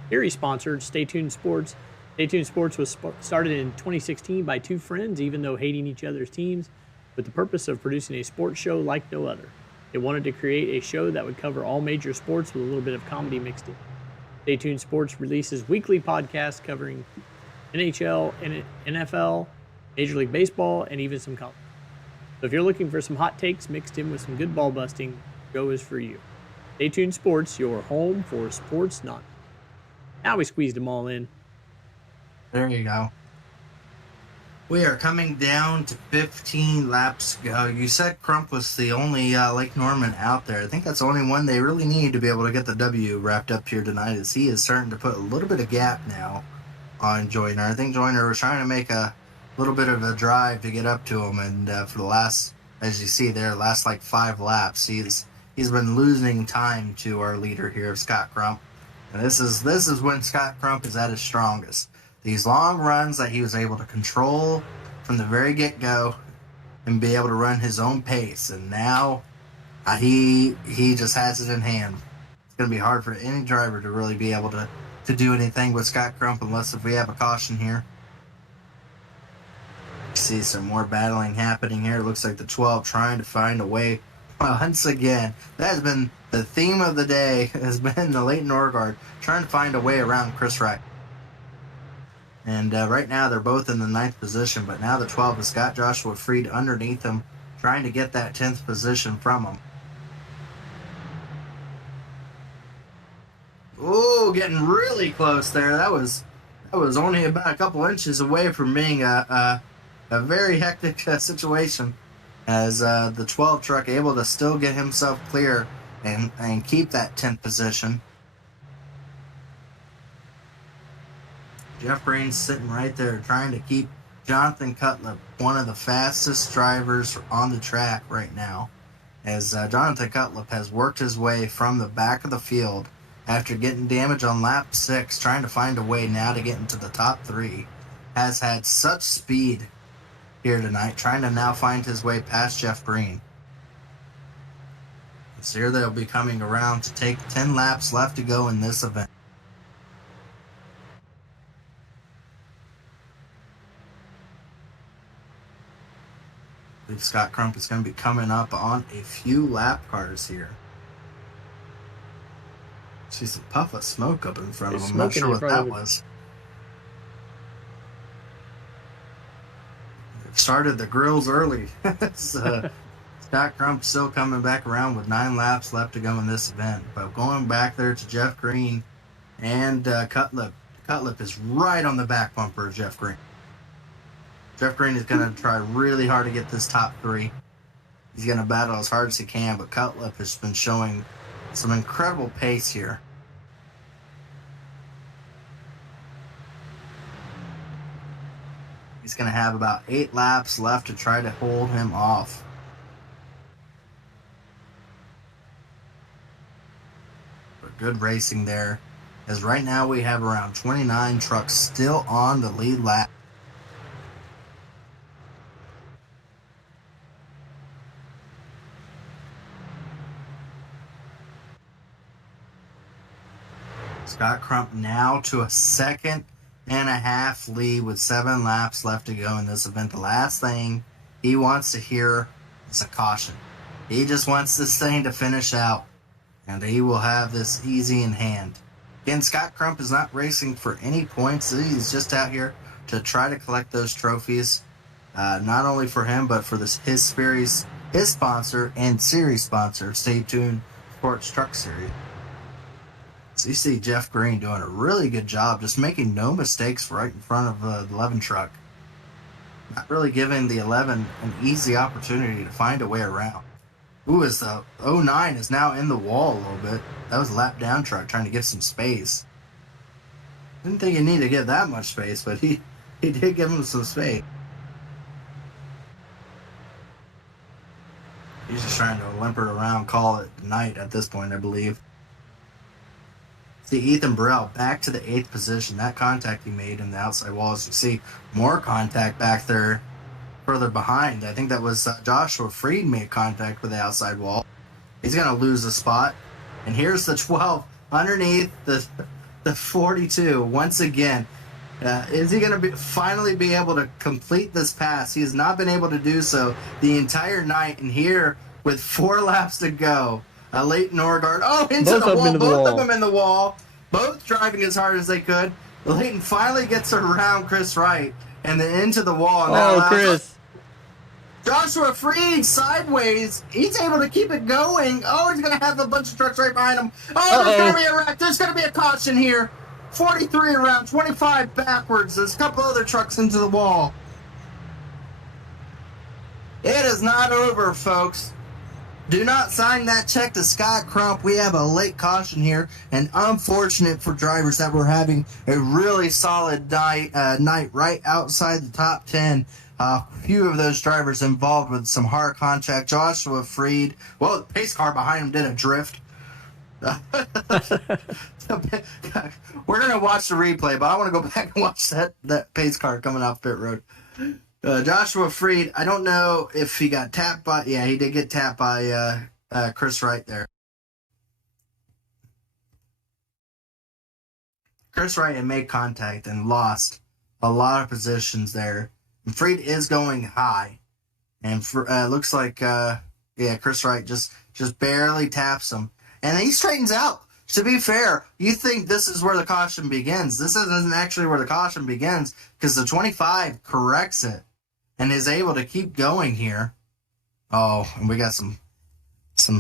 series sponsor, Stay Tuned Sports. Stay Tuned Sports was started in 2016 by two friends, even though hating each other's teams, with the purpose of producing a sports show like no other. They wanted to create a show that would cover all major sports with a little bit of comedy mixed in. Stay Tuned Sports releases weekly podcasts covering NHL, NFL, Major League Baseball, and even some college. So if you're looking for some hot takes mixed in with some good ball busting, the show is for you. Stay Tuned Sports, your home for sports not. Now we squeezed them all in. There you go. We are coming down to 15 laps to go. You said Crump was the only Lake Norman out there. I think that's the only one they really need to be able to get the W wrapped up here tonight, as he is starting to put a little bit of gap now on Joyner. I think Joyner was trying to make a little bit of a drive to get up to him, and for the last, as you see there, last like 5 laps, he's been losing time to our leader here, Scott Crump. And this is when Scott Crump is at his strongest. These long runs that he was able to control from the very get-go and be able to run his own pace. And now he just has it in hand. It's going to be hard for any driver to really be able to do anything with Scott Crump unless if we have a caution here. See some more battling happening here. It looks like the 12 trying to find a way. Once again, that has been the theme of the day, has been the Leighton Orgard trying to find a way around Chris Wright. And right now they're both in the 9th position, but now the 12 has got Joshua Freed underneath him, trying to get that 10th position from him. Oh, getting really close there. That was only about a couple inches away from being a very hectic situation, as the 12 truck able to still get himself clear and keep that 10th position. Jeff Green's sitting right there trying to keep Jonathan Cutlip, one of the fastest drivers on the track right now, as Jonathan Cutlip has worked his way from the back of the field after getting damage on lap 6, trying to find a way now to get into the top 3. Has had such speed here tonight, trying to now find his way past Jeff Green. So here they'll be coming around to take 10 laps left to go in this event. I believe Scott Crump is going to be coming up on a few lap cars here. See some puff of smoke up in front of him. I'm not sure what that was. It started the grills early. Scott Crump still coming back around with 9 laps left to go in this event. But going back there to Jeff Green and Cutlip. Cutlip is right on the back bumper of Jeff Green. Jeff Green is going to try really hard to get this top 3. He's going to battle as hard as he can, but Cutlip has been showing some incredible pace here. He's going to have about 8 laps left to try to hold him off. But good racing there, as right now we have around 29 trucks still on the lead lap. Scott Crump now to a 2.5 lead with 7 laps left to go in this event. The last thing he wants to hear is a caution. He just wants this thing to finish out, and he will have this easy in hand. Again, Scott Crump is not racing for any points. He's just out here to try to collect those trophies, not only for him, but for his series, his sponsor and series sponsor, Stay Tuned Sports Truck Series. So you see Jeff Green doing a really good job, just making no mistakes right in front of the 11 truck. Not really giving the 11 an easy opportunity to find a way around. Ooh, as the 09 is now in the wall a little bit. That was a lap down truck trying to get some space. Didn't think he needed to get that much space, but he did give him some space. He's just trying to limp it around, call it night at this point, I believe. See Ethan Burrell back to the 8th position. That contact he made in the outside wall, as you see, more contact back there further behind. I think that was Joshua Freed made contact with the outside wall. He's going to lose the spot. And here's the 12 underneath the 42 once again. Is he going to finally be able to complete this pass? He has not been able to do so the entire night. And here, with 4 laps to go, Leighton Norgard, into the wall. Both of them in the wall. Both driving as hard as they could. Leighton finally gets around Chris Wright and then into the wall. And Chris. Joshua Freed sideways. He's able to keep it going. He's going to have a bunch of trucks right behind him. There's going to be a wreck. There's going to be a caution here. 43 around, 25 backwards. There's a couple other trucks into the wall. It is not over, folks. Do not sign that check to Scott Crump. We have a late caution here, and unfortunate for drivers that were having a really solid night right outside the top 10. A few of those drivers involved with some hard contact. Joshua Freed, the pace car behind him did a drift. We're going to watch the replay, but I want to go back and watch that pace car coming off pit road. Joshua Freed, I don't know if he got tapped by... Yeah, he did get tapped by Chris Wright there. Chris Wright had made contact and lost a lot of positions there. And Freed is going high. And looks like, Chris Wright just barely taps him. And he straightens out. To be fair, you think this is where the caution begins. This isn't actually where the caution begins, because the 25 corrects it and is able to keep going here. And we got some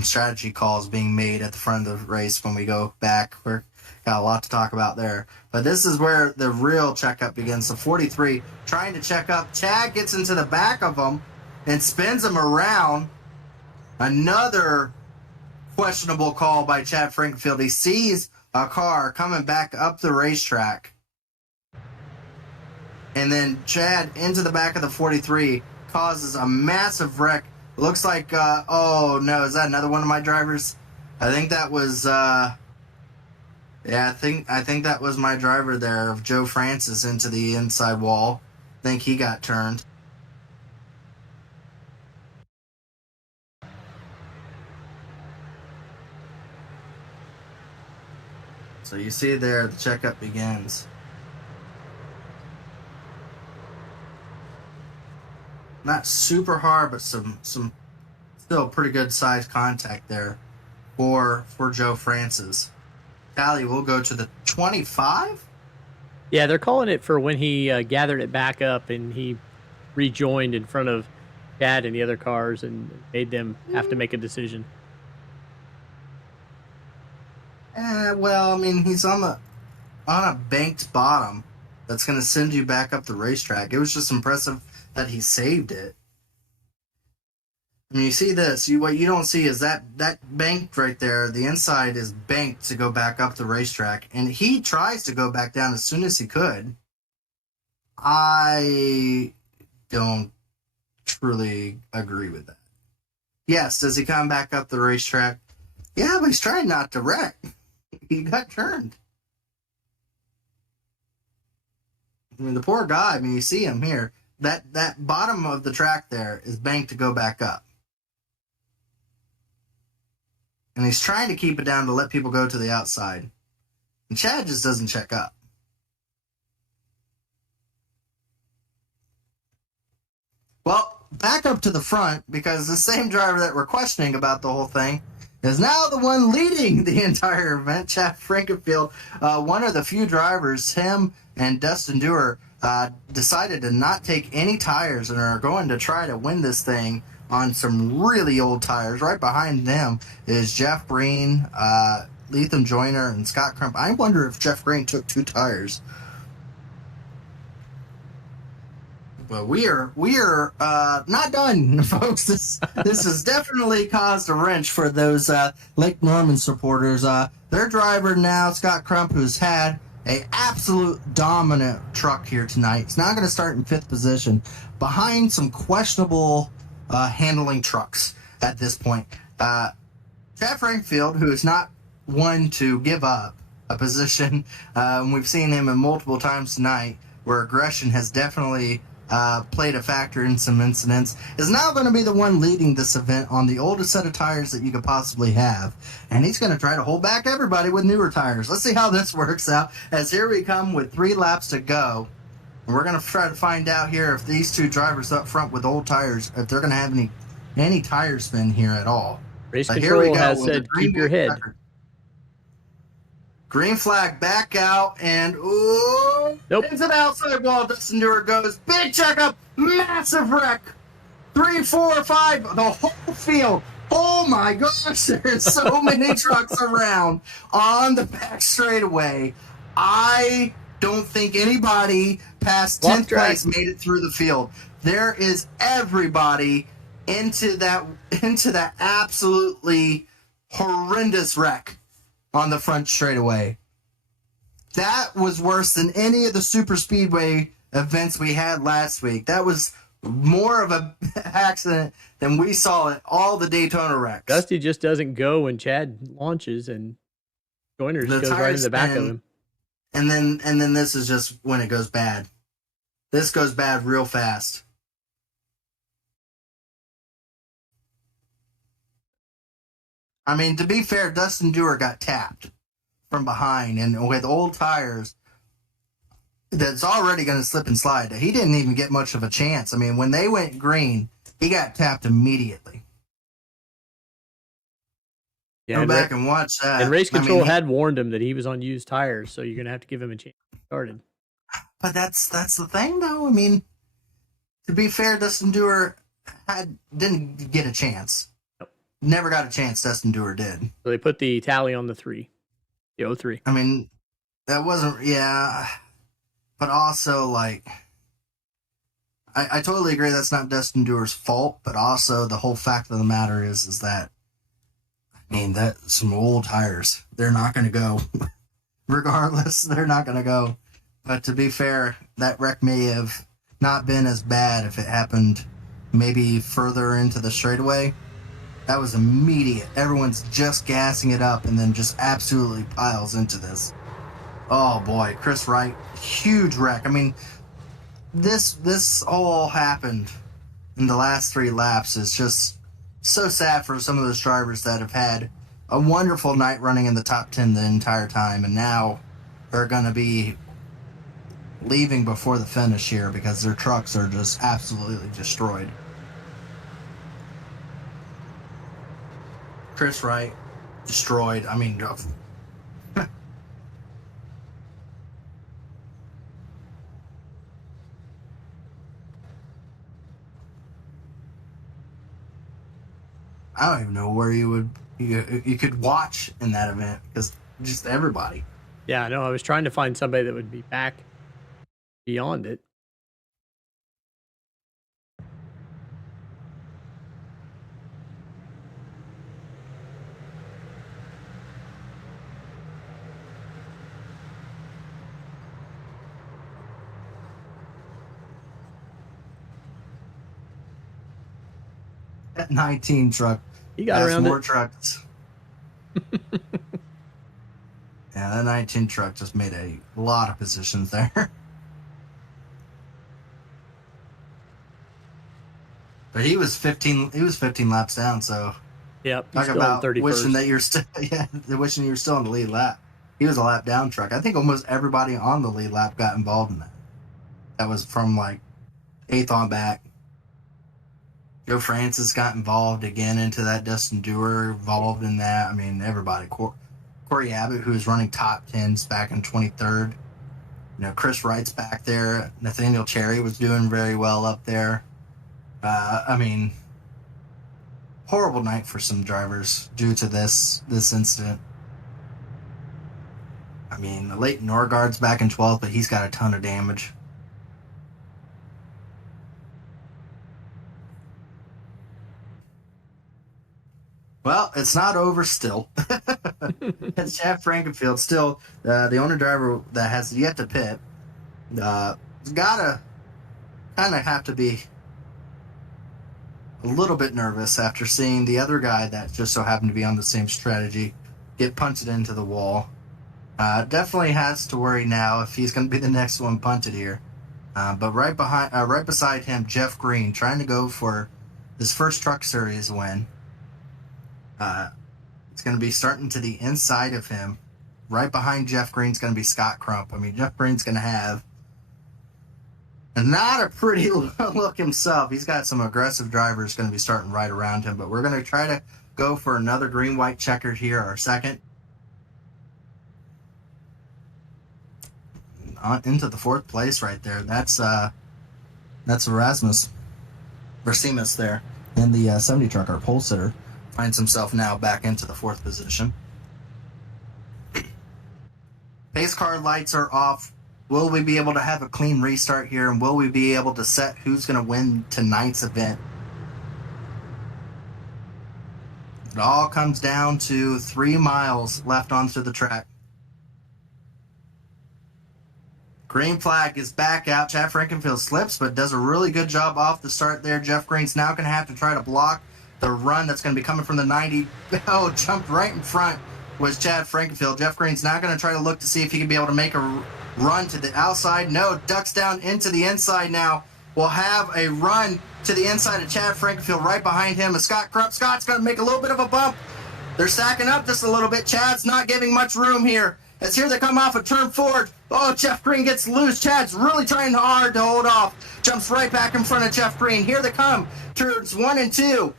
strategy calls being made at the front of the race when we go back. We've got a lot to talk about there. But this is where the real checkup begins. So 43 trying to check up. Chad gets into the back of him and spins him around. Another questionable call by Chad Frankenfield. He sees a car coming back up the racetrack. And then Chad into the back of the 43 causes a massive wreck. Looks like, is that another one of my drivers? I think that was, I think that was my driver there of Joe Francis into the inside wall. I think he got turned. So you see there, the checkup begins. Not super hard, but some still pretty good size contact there for Joe Francis. Tally will go to the 25? Yeah, they're calling it for when he gathered it back up and he rejoined in front of Chad and the other cars and made them have to make a decision. He's on a banked bottom that's going to send you back up the racetrack. It was just impressive that he saved it. You see this. What you don't see is that banked right there. The inside is banked to go back up the racetrack, and he tries to go back down as soon as he could. I don't truly agree with that. Yes, does he come back up the racetrack? Yeah, but he's trying not to wreck. He got turned. The poor guy, you see him here. That bottom of the track there is banked to go back up. And he's trying to keep it down to let people go to the outside. And Chad just doesn't check up. Well, back up to the front, because the same driver that we're questioning about the whole thing is now the one leading the entire event, Chad Frankenfield. One of the few drivers, him and Dustin Dewar, decided to not take any tires and are going to try to win this thing on some really old tires. Right behind them is Jeff Green, Lethem Joyner and Scott Crump. I wonder if Jeff Green took 2 tires. But we are not done, folks. This has definitely caused a wrench for those Lake Norman supporters. Their driver now, Scott Crump, who's had a absolute dominant truck here tonight, is now going to start in 5th position behind some questionable handling trucks at this point. Chad Frankfield, who is not one to give up a position, we've seen him in multiple times tonight where aggression has definitely played a factor in some incidents, is now going to be the one leading this event on the oldest set of tires that you could possibly have. And he's going to try to hold back everybody with newer tires. Let's see how this works out, as here we come with 3 laps to go. And we're going to try to find out here if these 2 drivers up front with old tires, if they're going to have any tire spin here at all. Race control has said keep your head. Green flag back out, and nope. Into the outside wall. Dustin Dewar goes. Big checkup. Massive wreck. 3, 4, 5. The whole field. Oh my gosh, there's so many trucks around on the back straightaway. I don't think anybody past 10th place made it through the field. There is everybody into that absolutely horrendous wreck on the front straightaway. That was worse than any of the super speedway events we had last week. That was more of an accident than we saw at all the Daytona wrecks. Dusty just doesn't go when Chad launches, and Joyner just goes right in the back of him. And then this is just when it goes bad. This goes bad real fast. I mean, to be fair, Dustin Dewar got tapped from behind, and with old tires, that's already going to slip and slide. He didn't even get much of a chance. I mean, when they went green, he got tapped immediately. Yeah, go back and watch that. And race control had warned him that he was on used tires, so you're going to have to give him a chance to get started. But that's the thing, though. I mean, to be fair, Dustin Dewar didn't get a chance. Never got a chance, Dustin Dewar did. So they put the tally on the 3. The 03. I mean, that wasn't, yeah. But also, like, I totally agree that's not Dustin Dewar's fault, but also the whole fact of the matter is that, I mean, that's some old tires. They're not going to go. Regardless, they're not going to go. But to be fair, that wreck may have not been as bad if it happened maybe further into the straightaway. That was immediate. Everyone's just gassing it up and then just absolutely piles into this. Oh boy, Chris Wright, huge wreck. I mean, this all happened in the last 3 laps. It's just so sad for some of those drivers that have had a wonderful night running in the top 10 the entire time, and now are going to be leaving before the finish here because their trucks are just absolutely destroyed. Chris Wright, destroyed. I mean, I don't even know where you could watch in that event because just everybody. Yeah, I know. I was trying to find somebody that would be back beyond it. That 19 truck. He got around more it. trucks. Yeah, that 19 truck just made a lot of positions there. But he was 15 laps down, so yep, talk about wishing that you're still wishing you were still on the lead lap. He was a lap down truck. I think almost everybody on the lead lap got involved in that. That was from like 8th on back. Joe Francis got involved again into that. Dustin Dewar involved in that. I mean, everybody. Corey Abbott, who was running top 10s back in 23rd. You know, Chris Wright's back there. Nathaniel Cherry was doing very well up there. I mean, horrible night for some drivers due to this incident. I mean, Leighton Norgard's back in 12th, but he's got a ton of damage. Well, it's not over still. It's Chad Frankenfield still, the owner driver that has yet to pit. Gotta kind of have to be a little bit nervous after seeing the other guy that just so happened to be on the same strategy get punted into the wall. Definitely has to worry now if he's going to be the next one punted here. But right beside him, Jeff Green trying to go for his first Truck Series win. It's going to be starting to the inside of him. Right behind Jeff Green's going to be Scott Crump. I mean, Jeff Green's going to have not a pretty look himself. He's got some aggressive drivers going to be starting right around him, but we're going to try to go for another green-white checkered here, our second. Into the 4th place right there. That's Erasmus Versemus there in the 70 truck. Our pole sitter finds himself now back into the 4th position. Pace car lights are off. Will we be able to have a clean restart here, and will we be able to set who's going to win tonight's event? It all comes down to 3 miles left onto the track. Green flag is back out. Chad Frankenfield slips, but does a really good job off the start there. Jeff Green's now going to have to try to block the run that's going to be coming from the 90. Oh, jumped right in front was Chad Frankenfield. Jeff Green's now going to try to look to see if he can be able to make a run to the outside. No, ducks down into the inside now. We'll have a run to the inside of Chad Frankenfield. Right behind him is Scott Crump. Scott's going to make a little bit of a bump. They're stacking up just a little bit. Chad's not giving much room here. As here they come off a turn forward. Oh, Jeff Green gets loose. Chad's really trying hard to hold off. Jumps right back in front of Jeff Green. Here they come. Turns 1 and 2.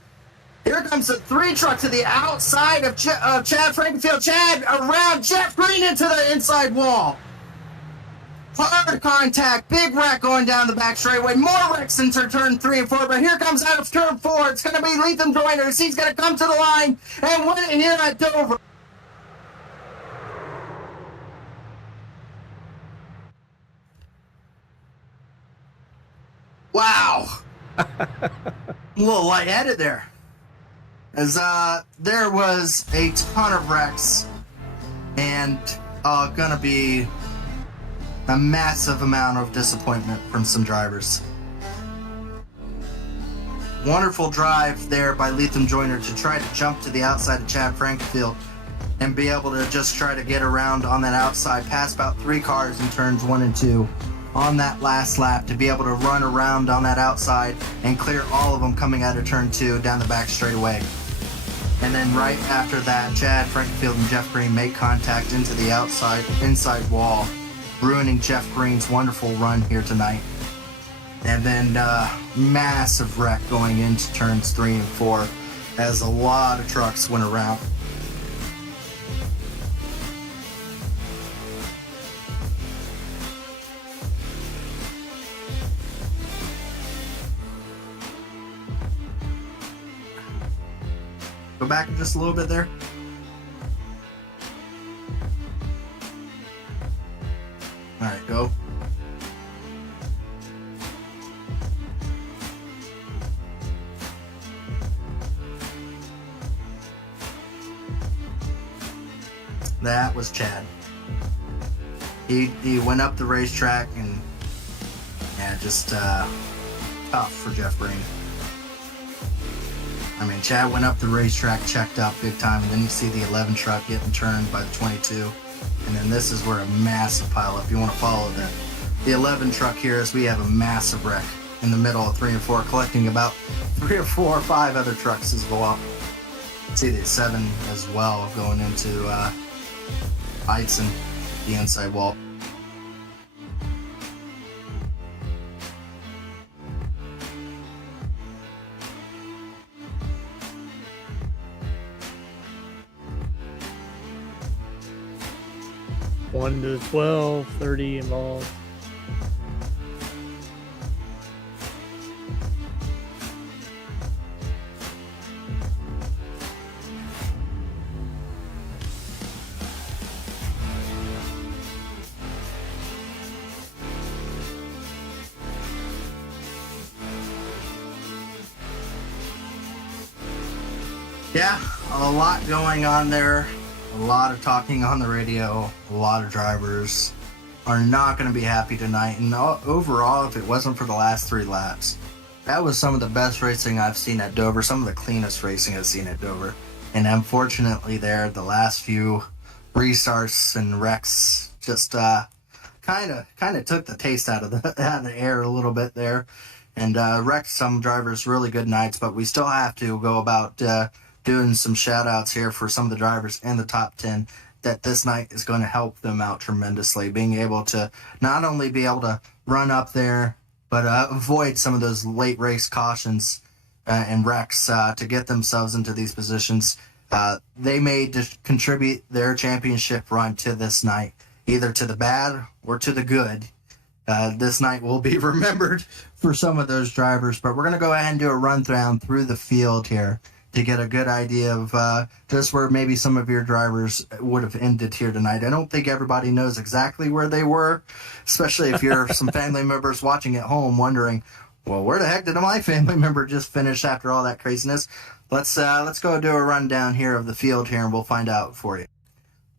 Here comes the 3 truck to the outside of Chad Frankenfield. Chad around Jeff Green into the inside wall. Hard contact. Big wreck going down the back straightaway. More wrecks into turn 3 and 4. But here comes out of turn 4. It's going to be Lethem Joiners. He's going to come to the line and win it here at Dover. Wow. A little lightheaded there. As there was a ton of wrecks and gonna be a massive amount of disappointment from some drivers. Wonderful drive there by Lethem Joyner to try to jump to the outside of Chad Frankenfield and be able to just try to get around on that outside, pass about 3 cars in turns 1 and 2 on that last lap to be able to run around on that outside and clear all of them coming out of turn 2 down the back straightaway. And then right after that, Chad Frankenfield and Jeff Green make contact into the inside wall, ruining Jeff Green's wonderful run here tonight. And then massive wreck going into turns 3 and 4 as a lot of trucks went around. Go back just a little bit there. All right, go. That was Chad. He went up the racetrack and yeah, just tough for Jeff Green. I mean, Chad went up the racetrack, checked up big time, and then you see the 11 truck getting turned by the 22. And then this is where a massive pileup, if you want to follow that. The 11 truck here is we have a massive wreck in the middle of 3 and 4, collecting about 3 or 4 or 5 other trucks as well. See the 7 as well going into Eidson, the inside wall. One to 12, 30 involved. Yeah, a lot going on there. A lot of talking on the radio. A lot of drivers are not going to be happy tonight. And overall, if it wasn't for the last 3 laps, that was some of the best racing I've seen at Dover. Some of the cleanest racing I've seen at Dover. And unfortunately, the last few restarts and wrecks just kind of took the taste out of the air a little bit there, and wrecked some drivers really good nights. But we still have to go about doing some shout outs here for some of the drivers in the top 10 that this night is going to help them out tremendously, being able to not only be able to run up there but avoid some of those late race cautions and wrecks to get themselves into these positions. They may just contribute their championship run to this night, either to the bad or to the good. This night will be remembered for some of those drivers, but we're going to go ahead and do a run through the field here to get a good idea of just where maybe some of your drivers would have ended here tonight. I don't think everybody knows exactly where they were, especially if you're some family members watching at home wondering, well, where the heck did my family member just finish after all that craziness? Let's go do a rundown here of the field here, and we'll find out for you.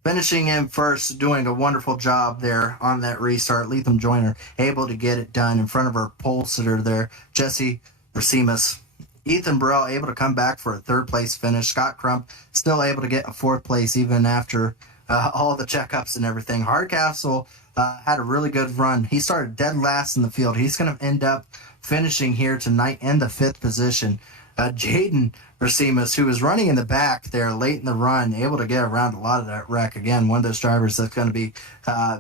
Finishing in first, doing a wonderful job there on that restart, Lethem Joyner able to get it done in front of our pole sitter there, Jesse Racines. Ethan Burrell able to come back for a 3rd place finish. Scott Crump still able to get a 4th place even after all the checkups and everything. Hardcastle had a really good run. He started dead last in the field. He's going to end up finishing here tonight in the 5th position. Jaden Racines, who was running in the back there late in the run, able to get around a lot of that wreck. Again, one of those drivers that's going to be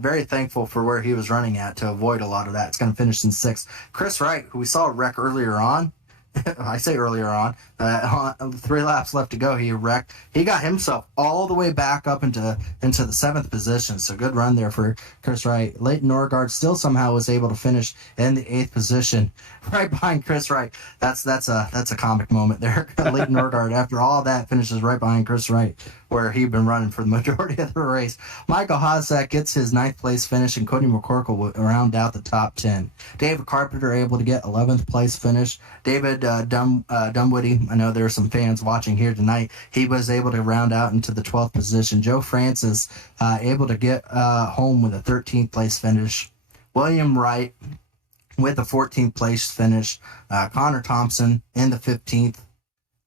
very thankful for where he was running at to avoid a lot of that. It's going to finish in 6th. Chris Wright, who we saw wreck earlier on, I say earlier on, 3 laps left to go, he wrecked. He got himself all the way back up into the 7th position. So good run there for Chris Wright. Leighton Norgard still somehow was able to finish in the 8th position, right behind Chris Wright. That's a comic moment there. Leighton Norgard, after all that, finishes right behind Chris Wright, where he'd been running for the majority of the race. Michael Hossack gets his 9th place finish, and Cody McCorkle will round out the top 10. David Carpenter able to get 11th place finish. David Dunwoody, I know there are some fans watching here tonight, he was able to round out into the 12th position. Joe Francis able to get home with a 13th place finish. William Wright with a 14th place finish. Connor Thompson in the 15th.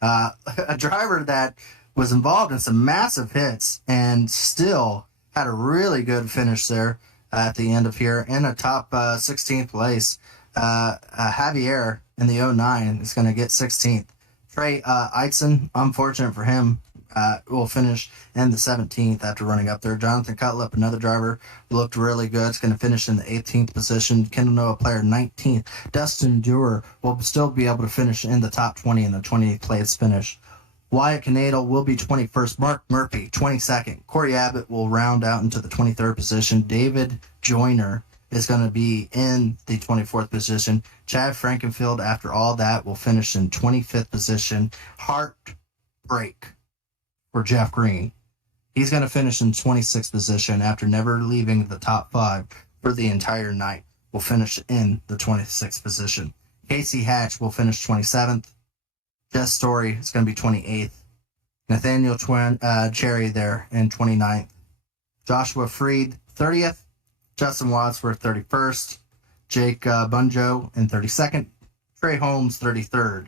A driver that was involved in some massive hits and still had a really good finish there at the end of here in a top 16th place. Javier in the 09 is going to get 16th. Trey Eitzen, unfortunate for him, will finish in the 17th after running up there. Jonathan Cutlip, another driver, looked really good. It's going to finish in the 18th position. Kendall Noah player 19th. Dustin Dewar will still be able to finish in the top 20 in the 28th place finish. Wyatt Canadal will be 21st. Mark Murphy, 22nd. Corey Abbott will round out into the 23rd position. David Joyner is going to be in the 24th position. Chad Frankenfield, after all that, will finish in 25th position. Heartbreak for Jeff Green. He's going to finish in 26th position after never leaving the top 5 for the entire night. Will finish in the 26th position. Casey Hatch will finish 27th. Jess Story is going to be 28th. Nathaniel Cherry there in 29th. Joshua Freed, 30th. Justin Wadsworth, 31st. Jake Bunjo in 32nd. Trey Holmes, 33rd.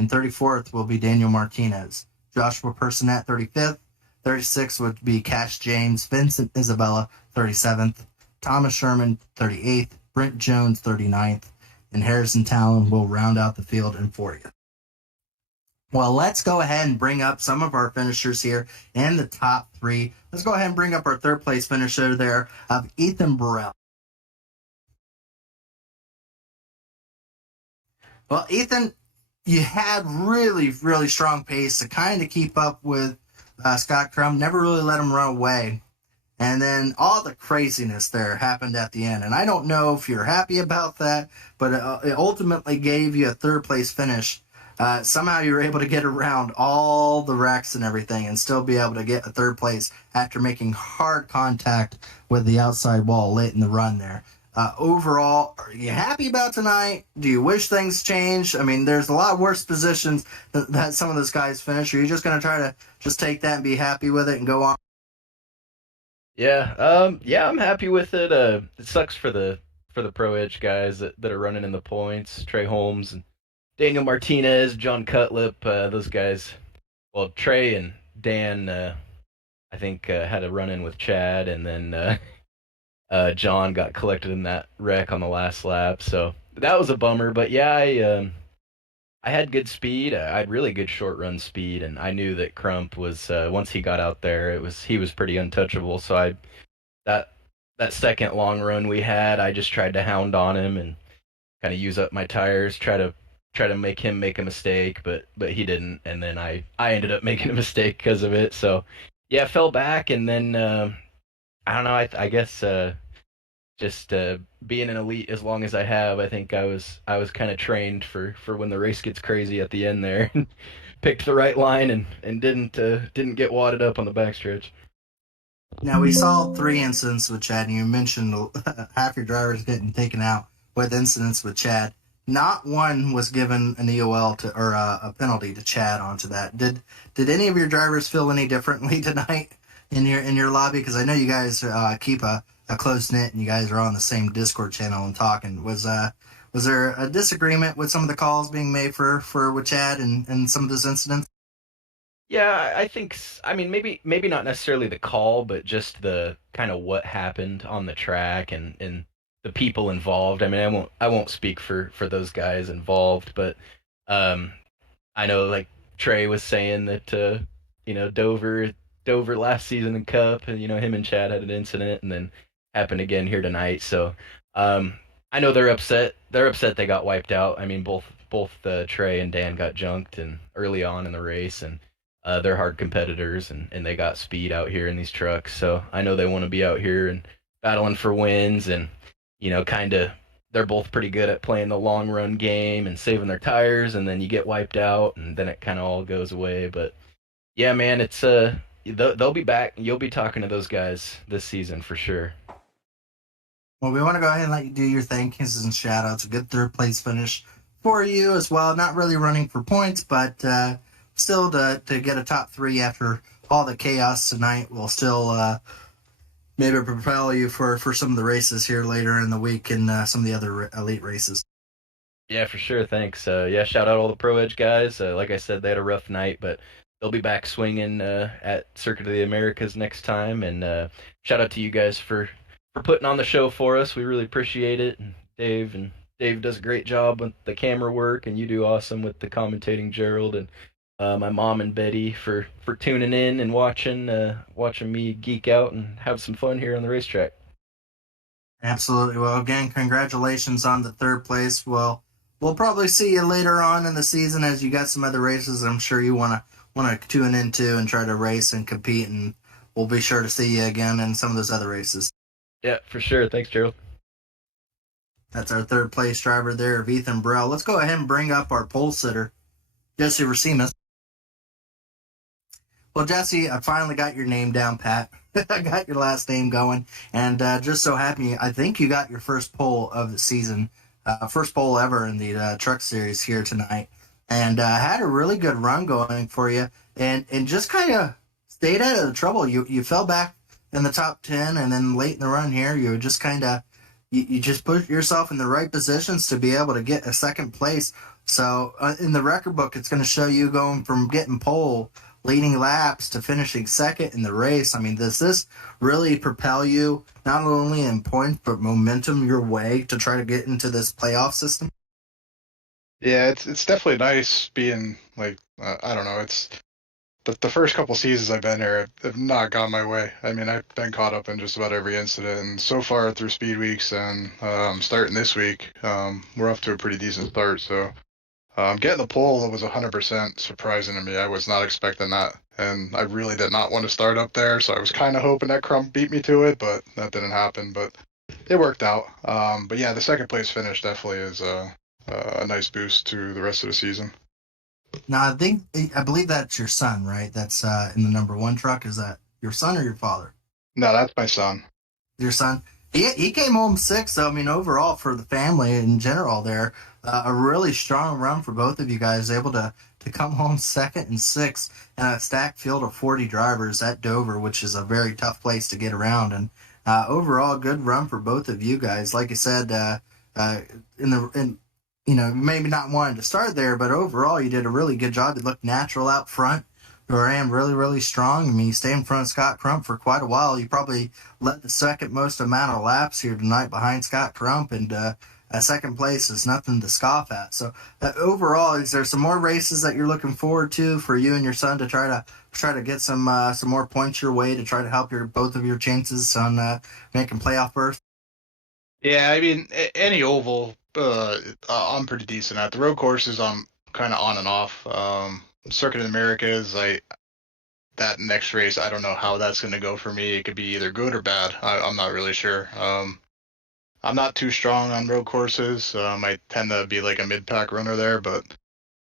In 34th will be Daniel Martinez. Joshua Personette, 35th. 36th would be Cash James. Vincent Isabella, 37th. Thomas Sherman, 38th. Brent Jones, 39th. And Harrison Talon will round out the field in 40th. Well, let's go ahead and bring up some of our finishers here in the top 3. Let's go ahead and bring up our 3rd place finisher there of Ethan Burrell. Well, Ethan, you had really, really strong pace to kind of keep up with Scott Crump. Never really let him run away. And then all the craziness there happened at the end. And I don't know if you're happy about that, but it ultimately gave you a 3rd place finish. Somehow you were able to get around all the wrecks and everything and still be able to get a 3rd place after making hard contact with the outside wall late in the run there. Overall, are you happy about tonight? Do you wish things changed? I mean, there's a lot worse positions that some of those guys finish. Are you just going to try to just take that and be happy with it and go on? Yeah, I'm happy with it. It sucks for the pro edge guys that are running in the points. Trey Holmes and Daniel Martinez, John Cutlip, those guys. Well, Trey and Dan, I think had a run in with Chad, and then John got collected in that wreck on the last lap. So that was a bummer. But yeah, I had good speed. I had really good short run speed, and I knew that Crump was once he got out there, he was pretty untouchable. So that that second long run we had, I just tried to hound on him and kind of use up my tires, try to make him make a mistake, but he didn't, and then I ended up making a mistake because of it. So yeah, I fell back, and then I don't know. I guess just being an elite as long as I have, I think I was kind of trained for when the race gets crazy at the end there. Picked the right line and didn't get wadded up on the backstretch. Now, we saw 3 incidents with Chad, and you mentioned half your drivers getting taken out with incidents with Chad. Not one was given an EOL or a penalty to Chad onto that. Did any of your drivers feel any differently tonight in your lobby? Because I know you guys keep a close knit, and you guys are on the same Discord channel and talking. Was there a disagreement with some of the calls being made for with Chad and some of those incidents? Yeah, I think. I mean, maybe not necessarily the call, but just the kind of what happened on the track and the people involved. I mean, I won't speak for those guys involved, but um, I know like Trey was saying that Dover last season in Cup, and him and Chad had an incident, and then happened again here tonight. So I know they're upset. They're upset they got wiped out. I mean, both Trey and Dan got junked and early on in the race, and they're hard competitors, and they got speed out here in these trucks. So I know they want to be out here and battling for wins, and kind of they're both pretty good at playing the long run game and saving their tires, and then you get wiped out, and then it kind of all goes away. But yeah, man, it's they'll be back. You'll be talking to those guys this season for sure. Well, we want to go ahead and let you do your thing. Kisses and shout outs. A good 3rd place finish for you as well. Not really running for points, but still to get a top 3 after all the chaos tonight will still maybe propel you for some of the races here later in the week and some of the other elite races. Yeah, for sure. Thanks. Yeah, shout out all the Pro Edge guys. Like I said, they had a rough night, but they'll be back swinging at Circuit of the Americas next time. And shout out to you guys for putting on the show for us. We really appreciate it. And Dave does a great job with the camera work, and you do awesome with the commentating, Gerald, and my mom and Betty for tuning in and watching me geek out and have some fun here on the racetrack. Absolutely. Well, again, congratulations on the 3rd place. Well, we'll probably see you later on in the season as you got some other races I'm sure you want to tune into and try to race and compete, and we'll be sure to see you again in some of those other races. Yeah, for sure. Thanks, Gerald. That's our 3rd place driver there of Ethan Burrell. Let's go ahead and bring up our pole sitter, Jesse Racimus. Well, Jesse, I finally got your name down, Pat. I got your last name going, and just so happy, I think you got your first pole of the season, first pole ever in the truck series here tonight, and had a really good run going for you, and just kind of stayed out of the trouble. You fell back in the top 10, and then late in the run here, you just kind of you just put yourself in the right positions to be able to get a 2nd place. So in the record book, it's going to show you going from getting pole, leading laps, to finishing 2nd in the race. I mean, does this really propel you not only in points but momentum your way to try to get into this playoff system? Yeah, it's definitely nice being like I don't know. It's the first couple seasons I've been here have not gone my way. I mean, I've been caught up in just about every incident, and so far through speed weeks and starting this week, we're off to a pretty decent start. So getting the pole was 100% surprising to me. I was not expecting that, and I really did not want to start up there. So I was kind of hoping that Crump beat me to it, but that didn't happen. But it worked out. But yeah, the 2nd place finish definitely is a nice boost to the rest of the season. Now, I believe that's your son, right? That's in the number 1 truck. Is that your son or your father? No, that's my son. Your son? He came home sixth. So I mean, overall for the family in general, there a really strong run for both of you guys, able to come home second and sixth in a stacked field of 40 drivers at Dover, which is a very tough place to get around. And overall, good run for both of you guys. Like I said, in maybe not wanting to start there, but overall, you did a really good job. You looked natural out front. You ran really, really strong. I mean, you stayed in front of Scott Crump for quite a while. You probably led the second most amount of laps here tonight behind Scott Crump, and second place is nothing to scoff at. So overall, is there some more races that you're looking forward to for you and your son to try to get some more points your way to try to help both of your chances on making playoff berth? Yeah, I mean, any oval, I'm pretty decent at. The road courses, I'm kind of on and off. Circuit of the Americas, that next race, I don't know how that's going to go for me. It could be either good or bad. I'm not really sure. I'm not too strong on road courses. I tend to be like a mid-pack runner there, but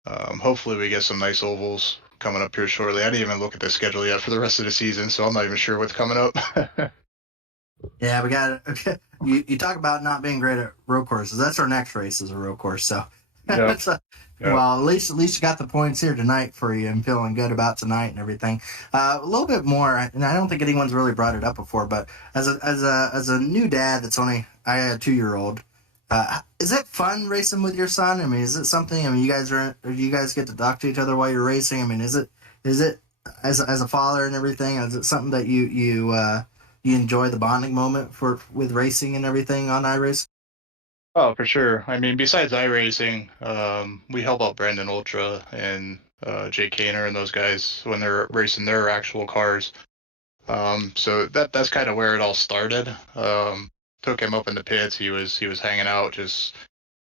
hopefully we get some nice ovals coming up here shortly. I didn't even look at the schedule yet for the rest of the season, so I'm not even sure what's coming up. Yeah, we got it. You talk about not being great at road courses. That's our next race is a road course. So, Yep. Yep. Well, at least you got the points here tonight for you and feeling good about tonight and everything. A little bit more, and I don't think anyone's really brought it up before, but as a new dad, I had a 2-year-old. Is it fun racing with your son? I mean, is it something? I mean, do you guys get to talk to each other while you're racing? I mean, is it as a father and everything? Is it something that you enjoy the bonding moment with racing and everything on iRace? Oh, for sure. I mean, besides iRacing, we help out Brandon Ultra and Jay Kaner and those guys when they're racing their actual cars. So that's kind of where it all started. Took him up in the pits. He was hanging out, just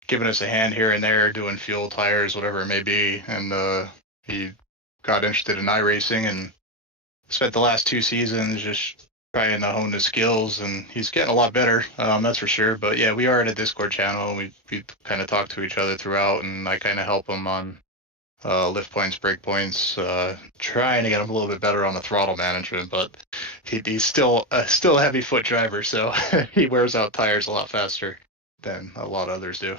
giving us a hand here and there, doing fuel, tires, whatever it may be. And he got interested in iRacing and spent the last 2 seasons just trying to hone his skills, and he's getting a lot better, that's for sure. But yeah, we are in a Discord channel. We kind of talk to each other throughout, and I kind of help him on lift points, brake points, trying to get him a little bit better on the throttle management. But he's still a heavy foot driver, so he wears out tires a lot faster than a lot of others do.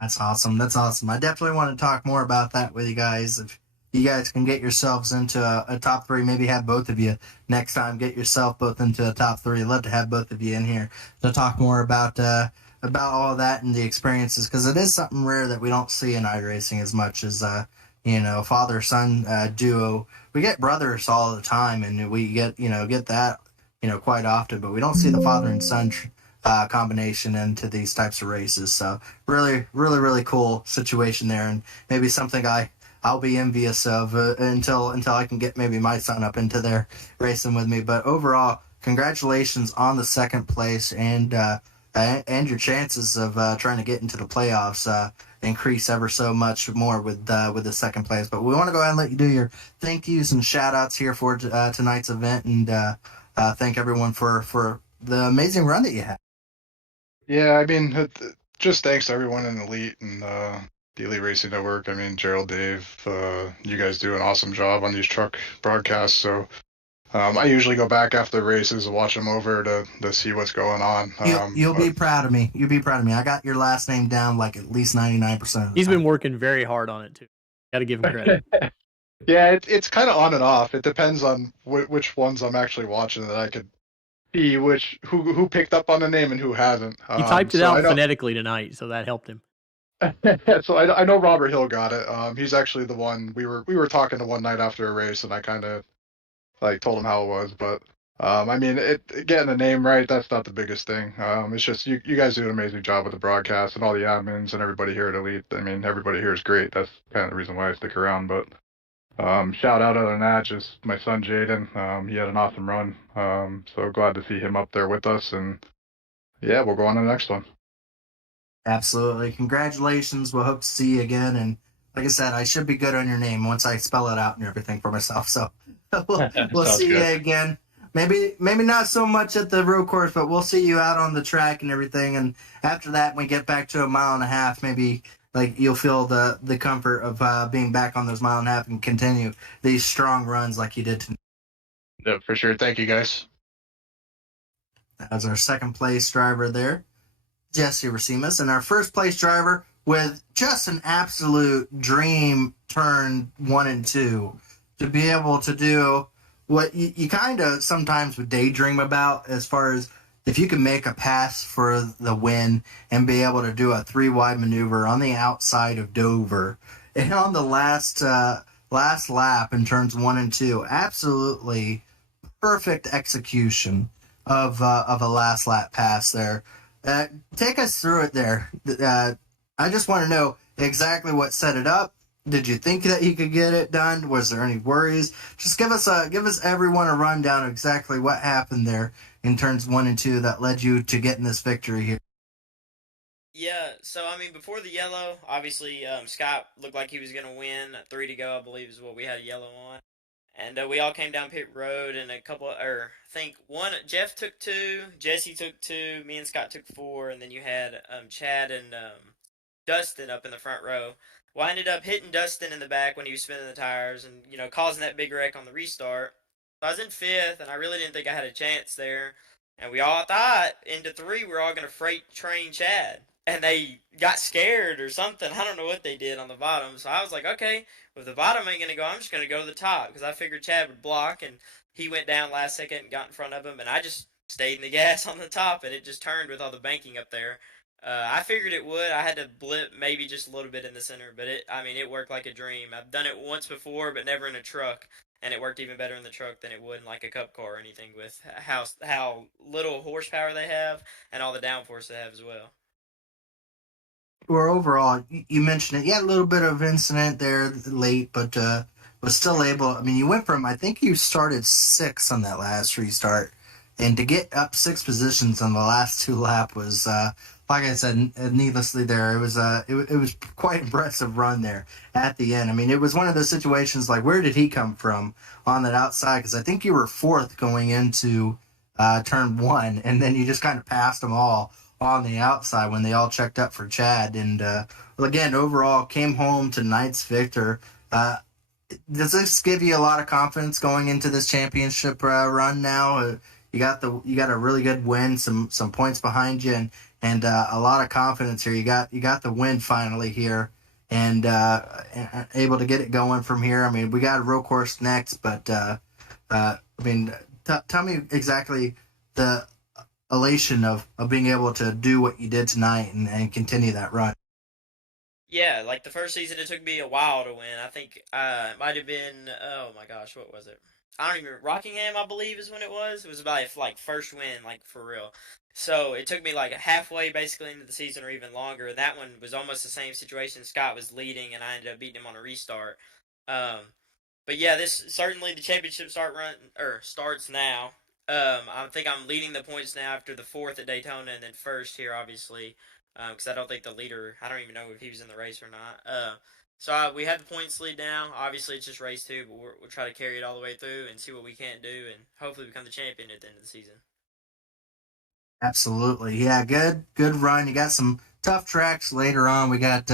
That's awesome. That's awesome. I definitely want to talk more about that with you guys. If you guys can get yourselves into a top 3, maybe have both of you next time. Get yourself both into a top 3. I'd love to have both of you in here to talk more about all of that and the experiences, because it is something rare that we don't see in iRacing as much as father-son duo. We get brothers all the time, and we get that quite often, but we don't see the father and son combination into these types of races. So really, really, really cool situation there, and maybe something I'll be envious of until I can get maybe my son up into there racing with me. But overall, congratulations on the second place, and your chances of trying to get into the playoffs increase ever so much more with the second place. But we want to go ahead and let you do your thank yous and shout outs here for tonight's event, and thank everyone for the amazing run that you had. Yeah, I mean, just thanks to everyone in Elite and the Elite Racing Network. I mean, Gerald, Dave, you guys do an awesome job on these truck broadcasts. So I usually go back after the races and watch them over to see what's going on. You'll be proud of me. You'll be proud of me. I got your last name down like at least 99%. He's been working very hard on it too. Got to give him credit. Yeah, it's kind of on and off. It depends on which ones I'm actually watching that I could see who picked up on the name and who hasn't. He typed it out phonetically tonight, so that helped him. So I know Robert Hill got it. He's actually the one we were talking to one night after a race, and I kind of told him how it was. But I mean, getting the name right, that's not the biggest thing. It's just you guys do an amazing job with the broadcast and all the admins and everybody here at Elite. I mean, everybody here is great. That's kind of the reason why I stick around. But shout out other than that, just my son Jaden. He had an awesome run. So glad to see him up there with us, and yeah, we'll go on to the next one. Absolutely. Congratulations. We'll hope to see you again. And like I said, I should be good on your name once I spell it out and everything for myself. So we'll see you again. Maybe not so much at the road course, but we'll see you out on the track and everything. And after that, when we get back to 1.5 miles, maybe you'll feel the comfort of being back on those 1.5 miles and continue these strong runs like you did tonight. Yeah, for sure. Thank you, guys. That was our second place driver there, Jesse Racimas, and our first place driver with just an absolute dream turn 1 and 2 to be able to do what you kind of sometimes would daydream about, as far as if you can make a pass for the win and be able to do a 3 wide maneuver on the outside of Dover and on the last lap in turns 1 and 2. Absolutely perfect execution of a last lap pass there. Take us through it there. I just want to know exactly what set it up. Did you think that he could get it done? Was there any worries? Just give us everyone a rundown of exactly what happened there in turns 1 and 2 that led you to getting this victory here. Yeah, so I mean, before the yellow, obviously Scott looked like he was going to win. 3 to go, I believe, is what we had yellow on. And we all came down pit road, and I think Jeff took 2, Jesse took 2, me and Scott took 4, and then you had Chad and Dustin up in the front row. Well, I ended up hitting Dustin in the back when he was spinning the tires and, causing that big wreck on the restart. So I was in 5th, and I really didn't think I had a chance there. And we all thought into 3 we were all going to freight train Chad. And they got scared or something. I don't know what they did on the bottom. So I was like, okay, if the bottom ain't going to go, I'm just going to go to the top. Because I figured Chad would block, and he went down last second and got in front of him. And I just stayed in the gas on the top, and it just turned with all the banking up there. I figured it would. I had to blip maybe just a little bit in the center, but it worked like a dream. I've done it once before, but never in a truck, and it worked even better in the truck than it would in like a cup car or anything, with how little horsepower they have and all the downforce they have as well. Or overall, you mentioned it. You had a little bit of incident there late, but was still able. I mean, you went from, I think you started 6th on that last restart, and to get up 6 positions on the last 2 lap was, like I said, needlessly there. It was quite impressive run there at the end. I mean, it was one of those situations like, where did he come from on that outside? Because I think you were 4th going into turn 1, and then you just kind of passed them all on the outside when they all checked up for Chad. And again, overall, came home to tonight's victor. Does this give you a lot of confidence going into this championship run now? You got a really good win, some points behind you, and a lot of confidence here. You got the win finally here, and able to get it going from here. I mean, we got a road course next, but tell me exactly the elation of being able to do what you did tonight and continue that run. Yeah, like the first season, it took me a while to win. I think it might have been, oh my gosh, what was it? I don't even, Rockingham, I believe, is when it was. It was about like first win, like for real. So it took me like halfway basically into the season or even longer. That one was almost the same situation. Scott was leading, and I ended up beating him on a restart. Um, but yeah, this certainly the championship starts now. I think I'm leading the points now after the 4th at Daytona, and then first here, obviously, because I don't think the leader. I don't even know if he was in the race or not. So we have the points lead now. Obviously, it's just race 2, but we'll try to carry it all the way through and see what we can do, and hopefully become the champion at the end of the season. Absolutely, yeah, good run. You got some tough tracks later on. We got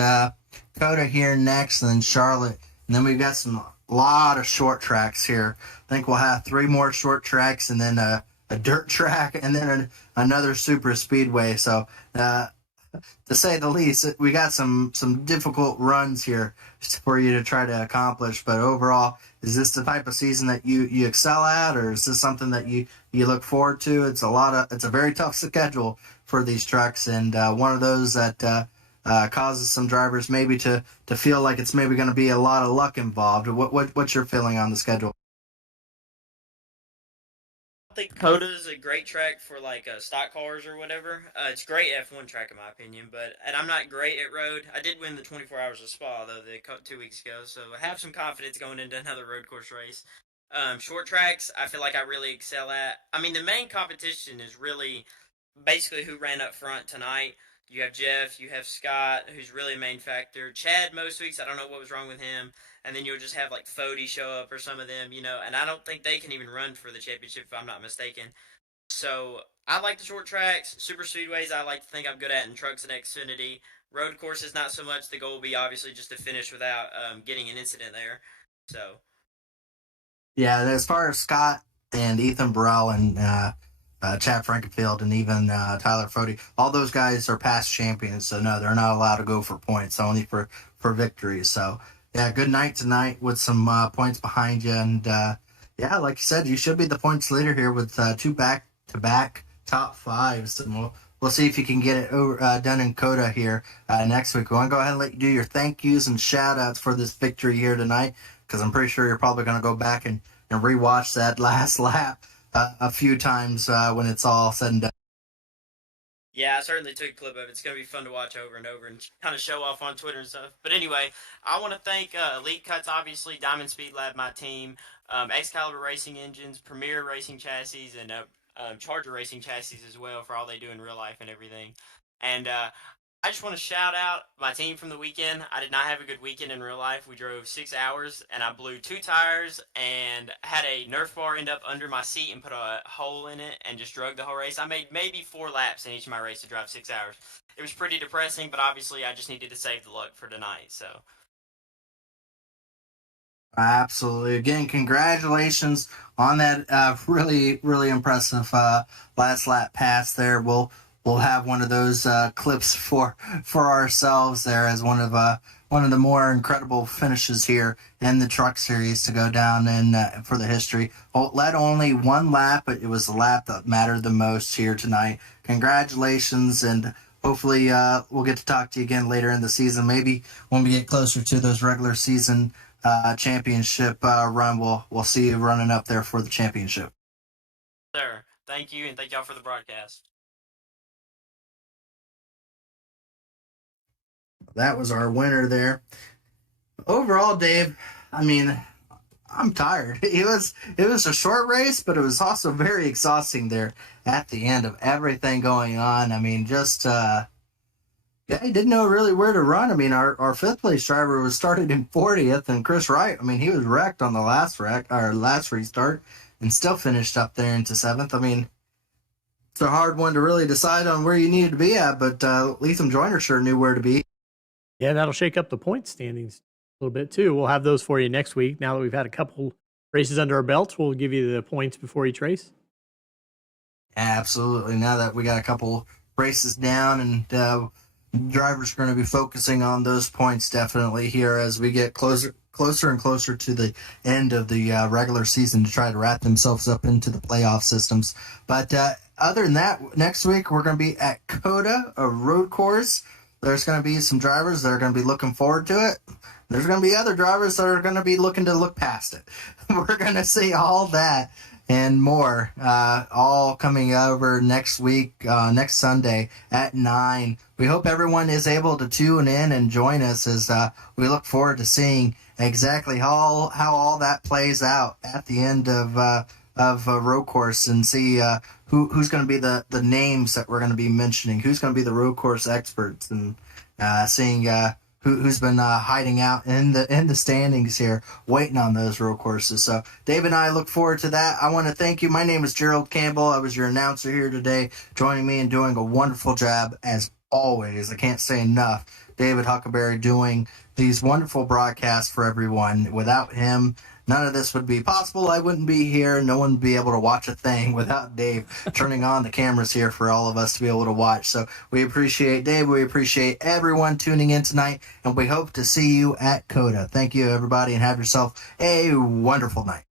Coda here next, and then Charlotte, and then we've got some lot of short tracks here. I think we'll have 3 more short tracks, and then a dirt track, and then another super speedway. So to say the least, we got some difficult runs here for you to try to accomplish. But overall, is this the type of season that you excel at, or is this something that you look forward to? It's a very tough schedule for these trucks, and one of those that causes some drivers maybe to feel like it's maybe going to be a lot of luck involved. What's your feeling on the schedule? I think Coda's a great track for like stock cars or whatever. It's great F1 track in my opinion, and I'm not great at road. I did win the 24 Hours of Spa though 2 weeks ago, so I have some confidence going into another road course race. Short tracks, I feel like I really excel at. I mean, the main competition is really basically who ran up front tonight. You have Jeff, you have Scott, who's really a main factor. Chad most weeks, I don't know what was wrong with him. And then you'll just have like Fody show up or some of them, and I don't think they can even run for the championship if I'm not mistaken. So I like the short tracks. Super speedways I like to think I'm good at in trucks and Xfinity. Road courses not so much. The goal will be obviously just to finish without getting an incident there. So Yeah, as far as Scott and Ethan Burrell and Chad Frankenfield and even Tyler Fody. All those guys are past champions, so no, they're not allowed to go for points, only for victories. So, yeah, good night tonight with some points behind you. And, yeah, like you said, you should be the points leader here with 2 back-to-back top 5s. And we'll see if you can get it over, done in COTA here next week. We want to go ahead and let you do your thank yous and shout-outs for this victory here tonight, because I'm pretty sure you're probably going to go back and rewatch that last lap a few times when it's all said and done. Yeah, I certainly took a clip of it. It's going to be fun to watch over and over and kind of show off on Twitter and stuff. But anyway, I want to thank Elite Cuts, obviously, Diamond Speed Lab, my team, Excalibur Racing Engines, Premier Racing Chassis, and Charger Racing Chassis as well for all they do in real life and everything. And I just want to shout out my team from the weekend. I did not have a good weekend in real life. We drove 6 hours, and I blew 2 tires and had a Nerf bar end up under my seat and put a hole in it and just drug the whole race. I made maybe 4 laps in each of my race to drive 6 hours. It was pretty depressing, but obviously I just needed to save the luck for tonight. So. Absolutely. Again, congratulations on that really, really impressive last lap pass there. We'll have one of those clips for ourselves there as one of the more incredible finishes here in the Truck Series to go down in for the history. Led only 1 lap, but it was the lap that mattered the most here tonight. Congratulations, and hopefully we'll get to talk to you again later in the season. Maybe when we get closer to those regular season championship run, we'll see you running up there for the championship. Sir, thank you, and thank y'all for the broadcast. That was our winner there. Overall, Dave, I mean, I'm tired. It was a short race, but it was also very exhausting there at the end of everything going on. I mean, just yeah, he didn't know really where to run. I mean, our 5th place driver was started in 40th, and Chris Wright, I mean, he was wrecked on the last restart and still finished up there into 7th. I mean, it's a hard one to really decide on where you needed to be at, but Lethem Joyner sure knew where to be. Yeah, that'll shake up the point standings a little bit too. We'll have those for you next week. Now that we've had a couple races under our belts, we'll give you the points before each race. Absolutely. Now that we got a couple races down, and drivers are going to be focusing on those points definitely here as we get closer and closer to the end of the regular season to try to wrap themselves up into the playoff systems. But other than that, next week we're going to be at COTA, a road course. There's going to be some drivers that are going to be looking forward to it. There's going to be other drivers that are going to be looking to look past it. We're going to see all that and more all coming over next week, next Sunday at 9. We hope everyone is able to tune in and join us as we look forward to seeing exactly how all that plays out at the end of a road course, and see who's going to be the names that we're going to be mentioning, who's going to be the road course experts, and seeing who's been hiding out in the standings here, waiting on those road courses. So Dave and I look forward to that. I want to thank you. My name is Gerald Campbell. I was your announcer here today, joining me and doing a wonderful job as always. I can't say enough. David Huckleberry doing these wonderful broadcasts for everyone. Without him, none of this would be possible. I wouldn't be here. No one would be able to watch a thing without Dave turning on the cameras here for all of us to be able to watch. So we appreciate Dave. We appreciate everyone tuning in tonight, and we hope to see you at COTA. Thank you, everybody, and have yourself a wonderful night.